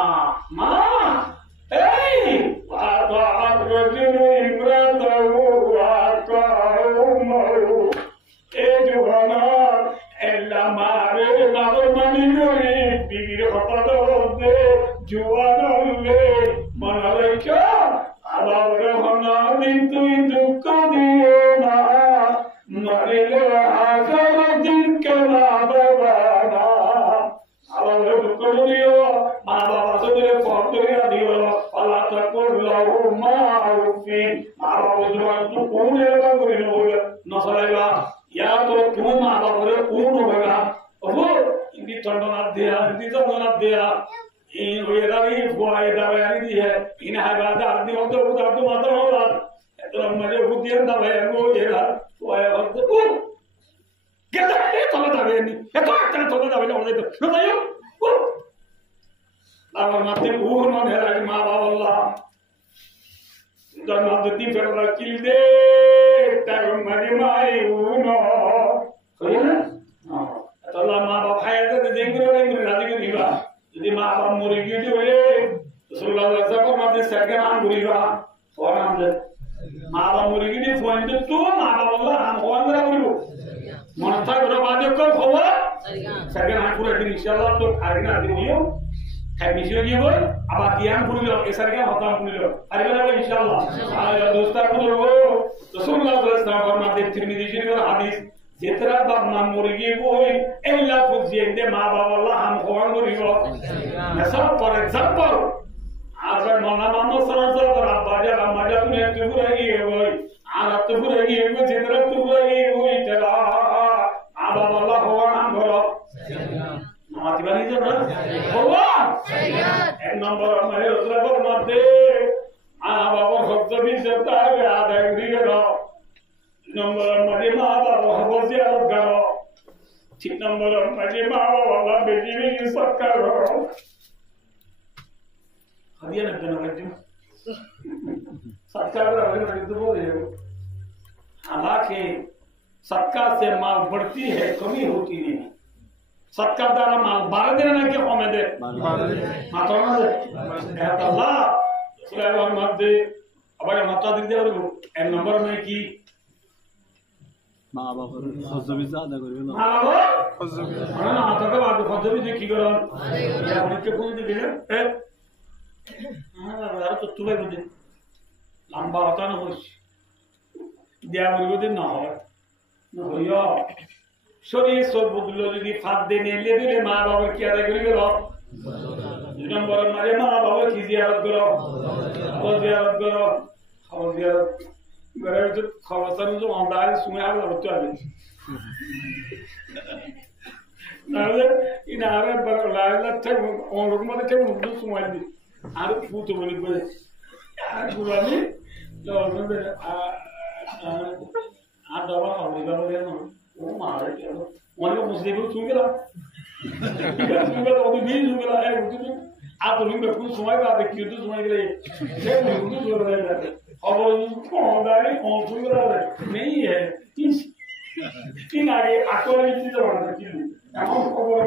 apa jadi imratahu, apa umaru, Johana, ella mare, nabar mani gori, bibir kata dode, Johana le, mana lekya, abar hana bintu indukka diena, marile agam. For example, agar mana mana sahaja berabaja ramaja tu yang tu lagi boy, anak tu lagi boy, citra tu lagi boy, cera, abah Allah kawan angkor, mati bani je na, ভগবান এক নম্বর মানে রসুলের মধ্যে বাবা ভক্ত বিশ্বতা আদায় করে গেল নম্বর মানে মা বাবা হবসে আরো গেল 3 নম্বর মানে মা বাবা বেশি বেশি সৎকার हदिया लगता ना बच्चों सत्कार वाले तो बोल रहे हो हालांकि सत्कार से माल बढ़ती है कमी होती नहीं सत्कार द्वारा माल बार देना ना क्या कम है दे माता ना दे अल्लाह सुलाइमान मध्य अब ये माता दिल दे और एम नंबर में की माँ बाप फजल भी ज़्यादा करें ना माँ बाप हाँ ना आता का बात फजल भी देखी करो या बच्चे कौन दिखे यार तो तू भाई बुद्धि लंबा होता ना होश दिया बुद्धि ना हो या शरीर सब बुद्धि लोग फाद देने ले माँ बाप की आदत करी करो नंबर मारे माँ बाप की ज़ियारत करो और ज़ियारत करे जो खवासन जो अंदाज़ सुने आप लोग तो आगे नाले इन आरे पर लाइला तक उन लोग मत तक उनको सुनाई आरे फूट बोली बोले यार बुलानी तो उन्होंने दवा खाने का बोले ना वो मारे क्या उन्होंने मुझसे भी सुन गया वो भी सुन गया है उनको आप लोग को कुछ समय बाद क्यों तो समय के लिए ये उनको जो रहे हैं और वो अंदाज़ कौन सुन गया नहीं है इन आगे आकोले की चीज़ वाला चीज़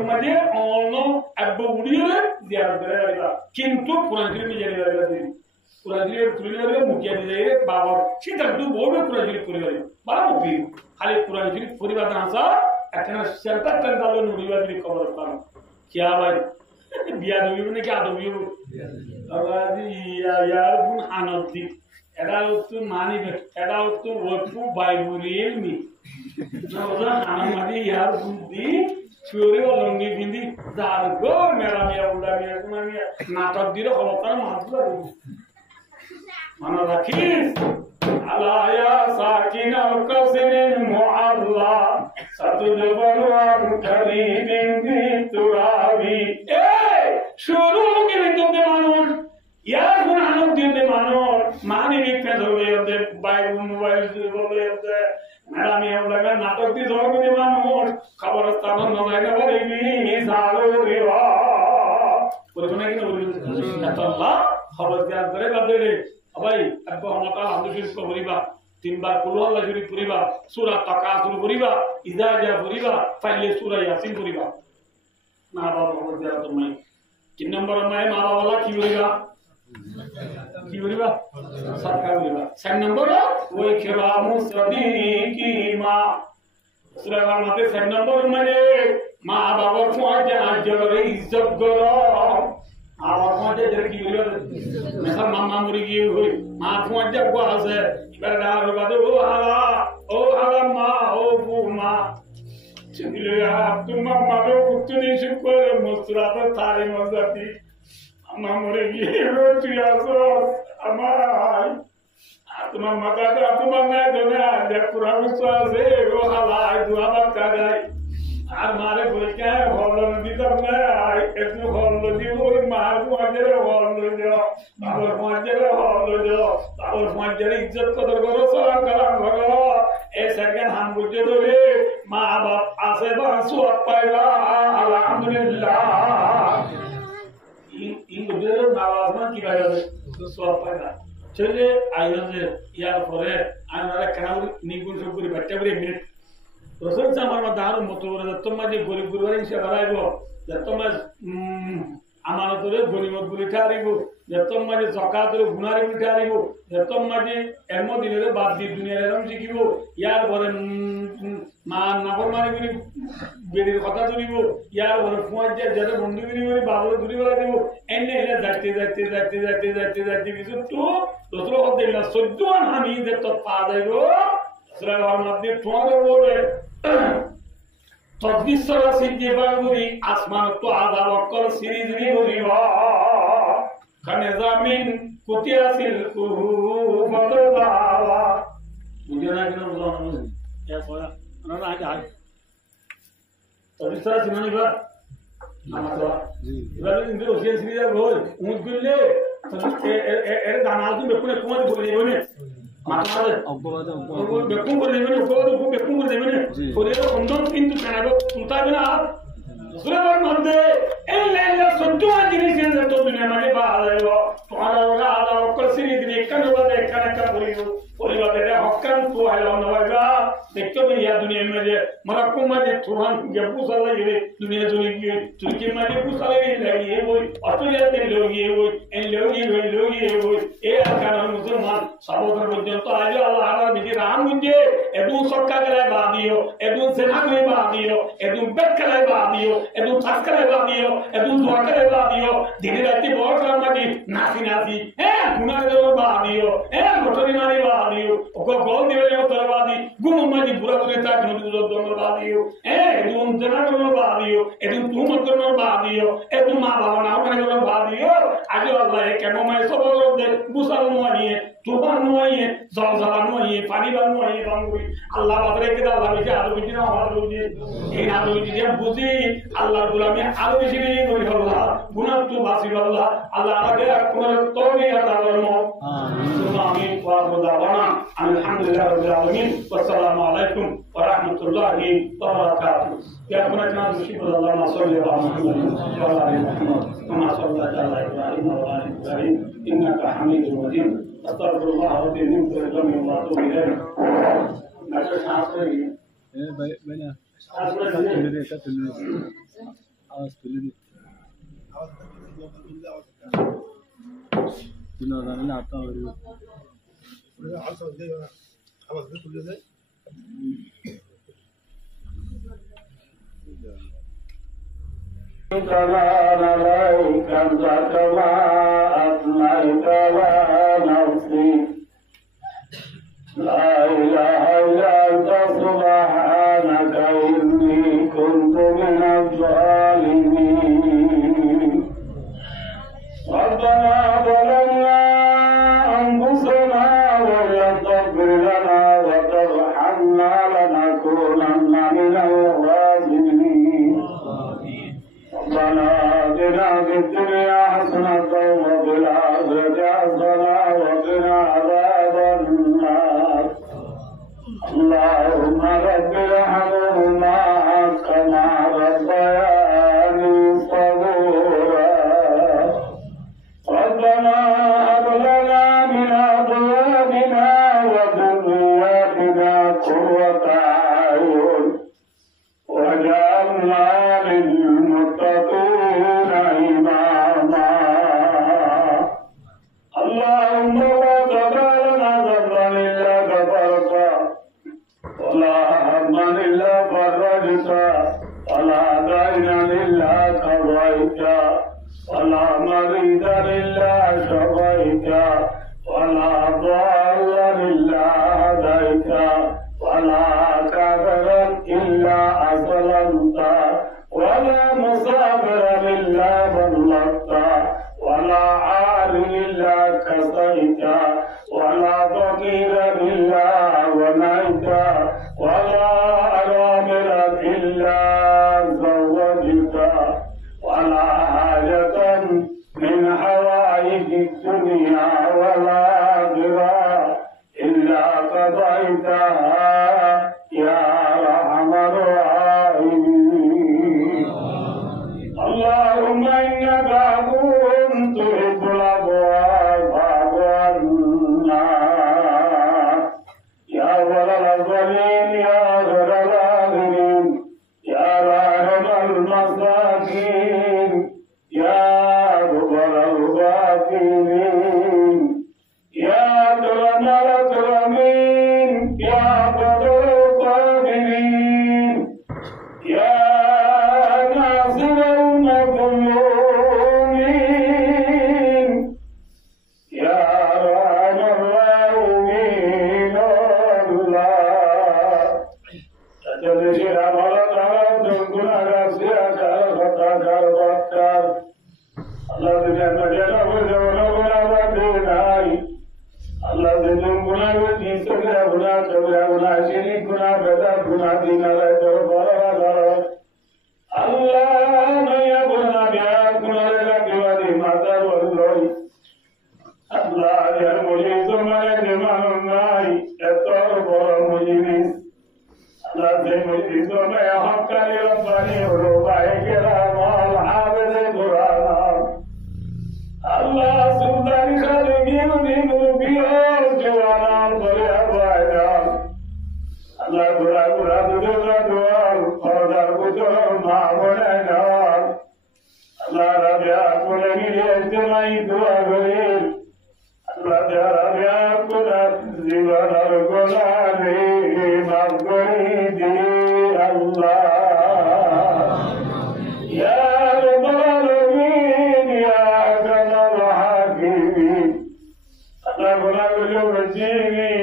मजे ऑनो अब उड़िए दिया करेगा किंतु पुरानी में जाने वाला है पुरानी मुखिया दिए बाबा चिंता तो वो भी पुरानी पूरी वाली बाबा मुखी खाली पुरानी पूरी बात आंसा अचानक शर्ता करता लो नूरी वाली कवर करता क्या भाई बिया दोगी ने क्या दोगी अब यार बुन आनंदी एडा उत्तु मानी एडा उत्तु वोटू बाइबुरियल मी ना उधर आनंदी यार बुंदी चोरी और लंगी बिंदी दारगो मेरा मिया उड़ा मिया कुमार मिया नाटक दिलो खलोकार मातला माना रखीस अलाया साकिन और कसिन मुअल्ला सतुजबलवान करीबिन तुराबी ए शुरू होगी विद्युत मानों यार गुण आनंद दिए मानों मानी भी पैदा हुए होते बाइक मोबाइल से बोले होते मेरा मियाँ लगा नाटक दी जोर में मानों खबरस्तान में नज़ारा बनेगी सालों रिवा पूरे बने की ना पूरे तो अल्लाह खबर दिया करे बदले अब भाई अब हम लोग का हम लोग इसको पूरी बात 3 बार कुल्ला लजुरी पूरी बात सूरह तकासुर पूरी बात इज़ाजा पूरी बात पहले सूरह यासीन पूरी बात ना बाबा खबर दिया तो मैं किन नंबर में माँ बाबा वाला की पूरी बात सरकार सेकंड नंबर वो इकरामु सदीकी माँ सुलेमान माते सेकंड नंबर में माँ बाबा को आज जगह इज्जत करो आवाज़ में जगह की मिसाल मामा मुरी की हुई माँ को आज जगह आसे इबादत होगा तो ओ हाला माँ ओ बू माँ चलिए यार तुम मामा को कुछ नहीं शुक्र मुस्कुराता थारे मज़ाती Amore giro tiaso amai atuma makata atuma na dona de puramusa se ro hala duaba kadai ar mare bolke holon bidar na ai etu holon di oi maru ajere holon jo abor majere izzat qadar karo salam kalam karo e second ham bujhe dole ma bap ase ba suat paila alhamdulillah इन बुजुर्ग नवाज़मान की बात है तो swap पाएगा चलिए आयोजन यार फरे आने वाला कनावरी निगुन सुगुरी बच्चे बड़े मिनट रसोई सामान में दारू मोटोर जत्तों में जो गोरी गुरुवारी से बराबर जत्तों में अमानत रे गोरी मत गुरी ठारी गो जत्तों में जो ज़कात रे गुनारी गुरी ठारी गो जत्तों में जो एमो दिन रे बात दी दुनिया रे हम सीखी गो यार फरे मां नगर मारी गुरी बेरी कथा दुरी गो यार फरे फुआज जैसे बंदी गुरी गुरी बाबू दुरी वाला देखो एने जाते किसी तो दूसरों को देखना सुद्धवान हामी जब तो पादे गो सुरावान मध्य ठोंगे बोले तद्विसरा सिद्धि बागुरी आसमान तो आधा वक्कर सीरीज भी बुरी वा खनेज़ामिन कुतिया सिल्कु बदलावा मुझे ना कितना बुला ना क्या सोया ना आज तद्विसरा सिमानी बा এবার কিন্তু ওসিয়ান সিরিজের রোল উঠ করলে এর দানা তুমি বেকুনে কুমার করে দেবে না মাথা বেকুন করে দেবে না বেকুন করে দেবে না শরীরের কন্দন কিন্তু কেনাবে তুলতে না সুরের মধ্যে এই লাইনটা সত্য জিনিস তো দুনিয়া মানে বাড়াইব তোমার আদা অকল সিরিজ দিয়ে কেন বাদে এখানে করিব পরিবারে হকান তো আইলো নওয়াজা দেখতে ইয়া দুনিয়া में मरक्को में तुरंत जब पुसाला ये दुनिया दुनिया की तुर्की में पुसाला ये लगी है वो ऑस्ट्रेलिया के लोग इन लोग ये ये कारण मुसलमान सहोदर पर्यंत आज अल्लाह बिजी राम मुझे एदु सक्का करे बादियो एदु सेना में बादियो एदु बेट करे बादियो एदु थास करे बादियो एदु दुआ करे बादियो धीरे राती बहुत काम की नासी ए गुना करे बादियो ए मोटरी मारी बादियो ओको गोल दिवे तरवादी गुम माजी बुरा बुरे ता जो दोनों बादियो ए एदु जना दोनों बादियो एदु तू मत दोनों बादियो एदु मां बाबा ना करे दोनों बादियो आज अल्लाह है केनो मैं सब लोग दे बुसाल मुआनी तूफान मुआनी ज़लज़ला मुआनी पानी बन मुआनी बांगुई अल्लाह बदले के अल्लाह बिचे आलू बिचे ना आलू बिचे इन आलू बिचे बुझी अल्लाह गुलामी आलू बिचे नहीं कोई अल्लाह गुनाह तू बासी अल्लाह अल्लाह आगे कुमर तो नहीं आता वर्मो आमीन व खुदावना अल्हम्दुलिल्लाह रब्बिल आलमीन वस्सलामु अलैकुम व रहमतुल्लाहि व बरकातहू या अपना नाम मुशीब अल्लाह सल्लल्लाहु अलैहि व सल्लम कमा सल्लल्लाहु अलैहि इब्राहिम व आलि इब्राहिम इन्नका हमीदुम मजीद अस्तगफिरुल्लाह रब्बी मिन कुल्ली ज़ंबिन व अतूबु इलैहि नशा सांस रही ए भाई सांस रही आवाज तुला आता سلام عليك أنت كما أثنيت على نفسي لا إله إلا أنت سبحانك إني كنت من الظالمين ربنا ظلمنا أنفسنا وإن تغفر لنا وترحمنا لنكونن من الخاسرين ربنا آتنا في الدنيا حسنة وفي الآخرة حسنة وقنا عذاب النار اللهم رب ارحمهما كما ربياني صغيرا ربنا هب لنا من أزواجنا وذرياتنا قرة أعين واجعلنا للمتقين إماما اللهم لا تدع لنا ذنبا إلا غفرته ولا هما إلا فرجته ولا دينا إلا قضيته ولا مريضا إلا شفيته ولا ضالا إلا هديته ولا كافرا إلا أسلمته ولا مسافرا إلا بلغته ولا عار إلا كسيته ولا فقيرا إلا غنيته ولا أراملا إلا زوجته ولا حاجة من حوائج الدنيا والآخرة إلا قضيتها يا أرحم الراحمين اللهم إنك عفو تحب العفو فاعف عنا يا أول الأولين يا خير الآخرين يا راحم المساكين يا غفر الغافرين يا أكرم الأكرمين يا قدر القادرين يا ناصر المظلومين يا أرحم الراحمين الله تجلس الأمر تعالى كنا نفسي أكار بكر الله بجنة جنة وزورنا بديناي الله بجنة وجيس كنا كبرنا شريك كنا بدا كنا دينا لا تربلا الله ما يبغى আল্লাহ রাবিয়া করে গিয়ে জমাই দোয়া করি আল্লাহ রাবিয়া করে জীবন আর গোলারে মাফ করে দে আল্লাহ ইয়া রাব্বাল আলামিন ইয়া আকরামাল হাকিমিন আল্লাহ গোলাগুলো বজিবি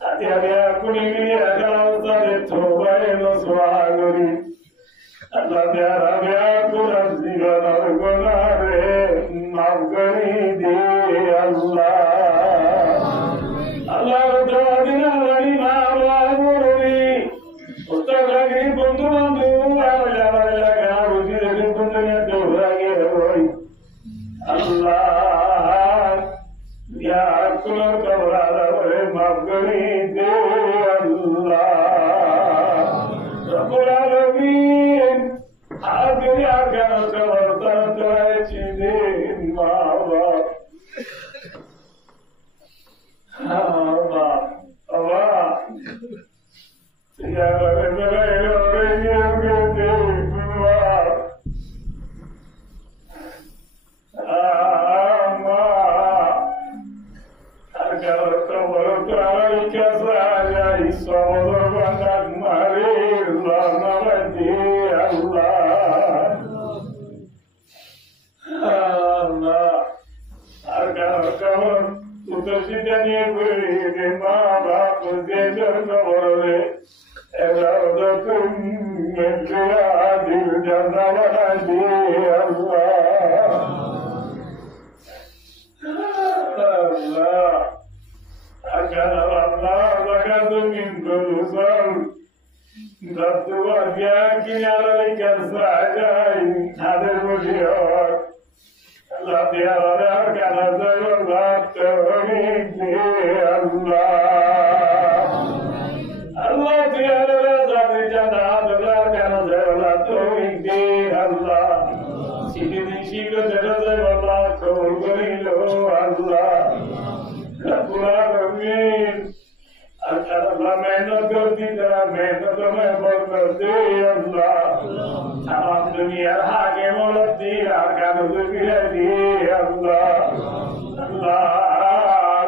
আদিয়া কুনি গিয়ে আগাউতারে তোবায়ে নসওয়া করি আল্লাহ রাবিয়া করে জীবন আর গোলারে মাফ করে দে আল্লাহ আল্লাহ দিনা বাড়ি মা বাবা মুরবি উত্তর লাগে বন্ধু বান্ধব আর যারা লাগা বুঝি রে বন্ধু নিয়ে দৌড়াগে ওই আল্লাহ ইয়া কুল কবরা রে মাফ করে দে আল্লাহ রব্বুল আলামিন আগে আগে কবর তার চিনে মা বাবা Allah, Allah. Ya Rabbi, ya Rabbi, Allah. Allah. Agar kabar tarai kasaya isawar bandak marir lanavati Allah. Allah. Agar kabar Utasitaniye buyurdu mağaba kuzeyler kabarı evladım mevzuya adil cannavana diye Allah Allah Akan Allah bakadı min kulusal Dattu vadiya kinalalikar sa'acay Hadir mujiyor Allah diyarara kanazay Allah tevhid Allah Allah diyarara zati janat Allah kanazay Allah tevhid Allah Sikidin şigo terazay Allah kavul gorilo Allah Rabbul Alamin Allah mehnat करती तरह मेहनत में बोल करते अल्लाह तमाम दुनिया हाके मोलत दी आका नुज़ुकी दी अल्लाह अल्लाह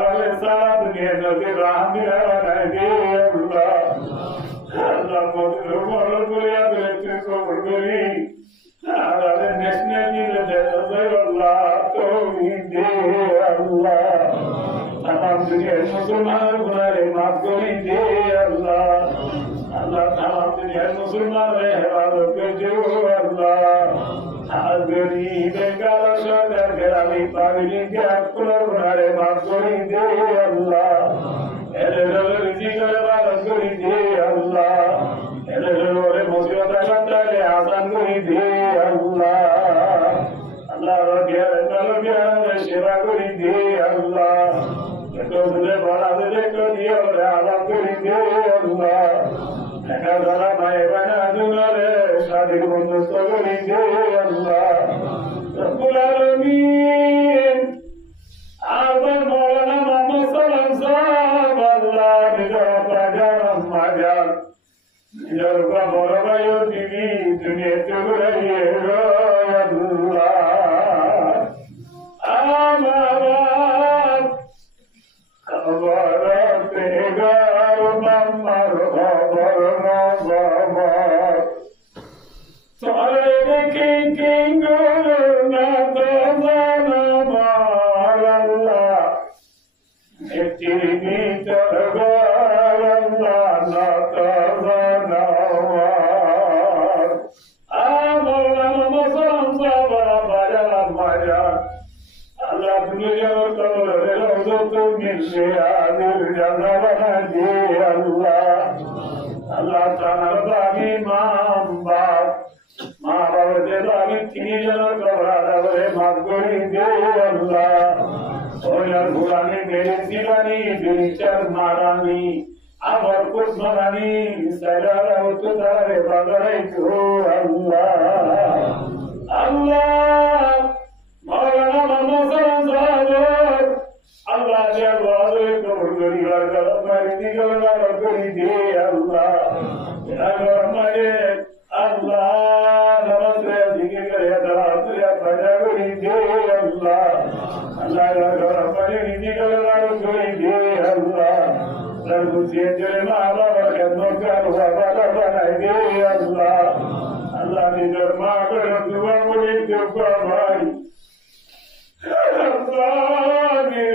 रब सारा दुनिया नज़र रहमी रहना दी अल्लाह अल्लाह मोदर मोल बुलिया दुनिया को बुली अल्लाह नेशनल की नज़र अल्लाह तो दे अल्लाह तमाम दुनिया मुसलमान गुनाहे माफ करी दे अल्लाह अल्लाह तमाम दुनिया मुसलमान रहवालों के जो अल्लाह गरीब गाला शोदर गरामी पागली के अकुल गुनाहे माफ करी दे अल्लाह एले रिज़िक वाला करी दे अल्लाह एले रे मुसीबत काटले आसान करी दे अल्लाह अल्लाह रबिया रबिया शिरा करी दे अल्लाह Gözüne bana dedek diyor Allah görünce Allah ne kadar mayvana dünale şadik bundus görünce Allah Rabbul Alamin Ağzın Mevlana Muhammed Salam Sahab Allah Nijar Prajaram Majar Nijar Praborabayo Divi Dünya Tugurayye Allah Aman Kabarat egar namar khabar nazamar Sare king na tazana mar Allah Etini targar Allah na tazana mar Amar namasan sabara bajar majar Allah dunia kabar rawzatu min shi'anil jannah di Allah Allah ta'ala bagi mamba de bagi tini janar kabar ave magori de Allah oyar burani mere divani dilchar marani abar kus marani salara utare bagarai tu Allah Allah Mawlana Muhammad Sallallahu Allah jawab kabul kari garga mari digalna kari de Allah agar mare Allah namaz re dikhe kare Allah Rabbani nizi kalaro koi de Allah Largu siye ma baba khidmat karo baba banai de Allah Allah nizar ma karo dua mujhe tukka bhai Allah ne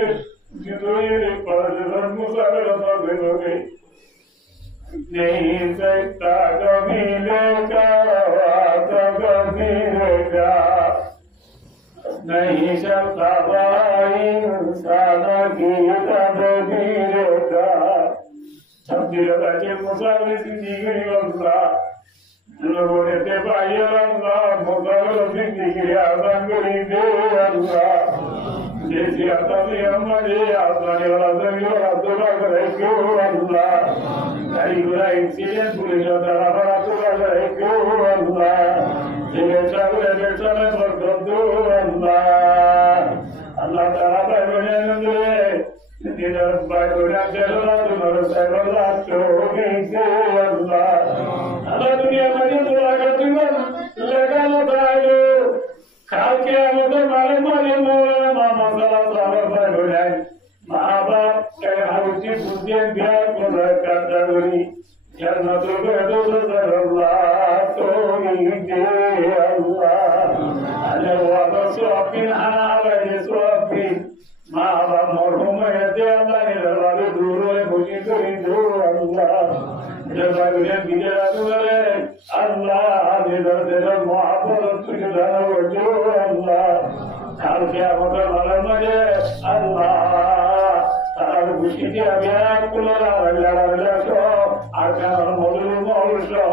jidoye par musafir hoge नहीं सकता कभी लेका कभी लेका नहीं सकता भाई इंसान की तदबीर का तब्दील बचे मुसाफिर जिंदगी अल्लाह लोगों ने ते भाई अल्लाह मुसाफिर जिंदगी आसान करी दे अल्लाह जैसे आता भी हमारे आसानी वाला जमीन वाला दुआ करे क्यों अल्लाह Ayuda insiden pulisnya darah peraturan itu Allah. Jika saya bersama berdoa Allah, Allah Taala berfirman tidak berdoa jalan menurut saya itu Allah. Allah dunia macam doa kerja legal bayu. Kalau kita malam masalah berdoa. Maaf, saya harus dibuat biar mereka tahu karena terbetul Allah, tohidi Allah. Ada wala suapin apa ini suapin. Maaf, morhum ada Allah ini lalu dulu puji itu Allah. Jangan bicara dulu Allah, dia maaf tujuh wajib Allah. Kalau kita malam aja Allah. Bushiti abiyat kulara wala so arkan molul so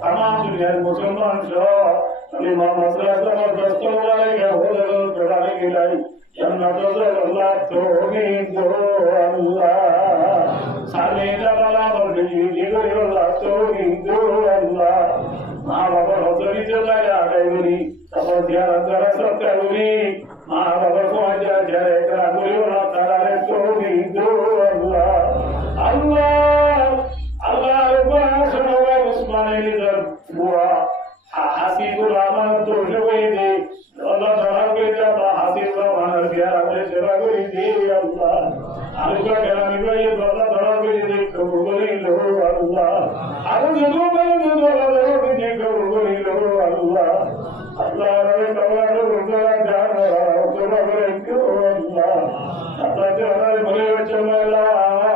tamam dunia musliman so imam masala dosto wala ke holo pradane gilai jannat Allah tohi do Allah salina wala mordi jigo Allah tohi do Allah ma baba rozari jala ya gairi sabr diara dara sattari ma baba ko aja jare kara guru tarare tohi do Allah Subhanahu Usmani dua hasibul amal tuhwidi Allah Taala kita hasibul amal biar apa sebab ini Allah aku kalau ini Allah Taala kita kabuli Allah aku juga banyak Allah kita kabuli Allah Allah Taala kita jangan Allah Allah Taala boleh cuma Allah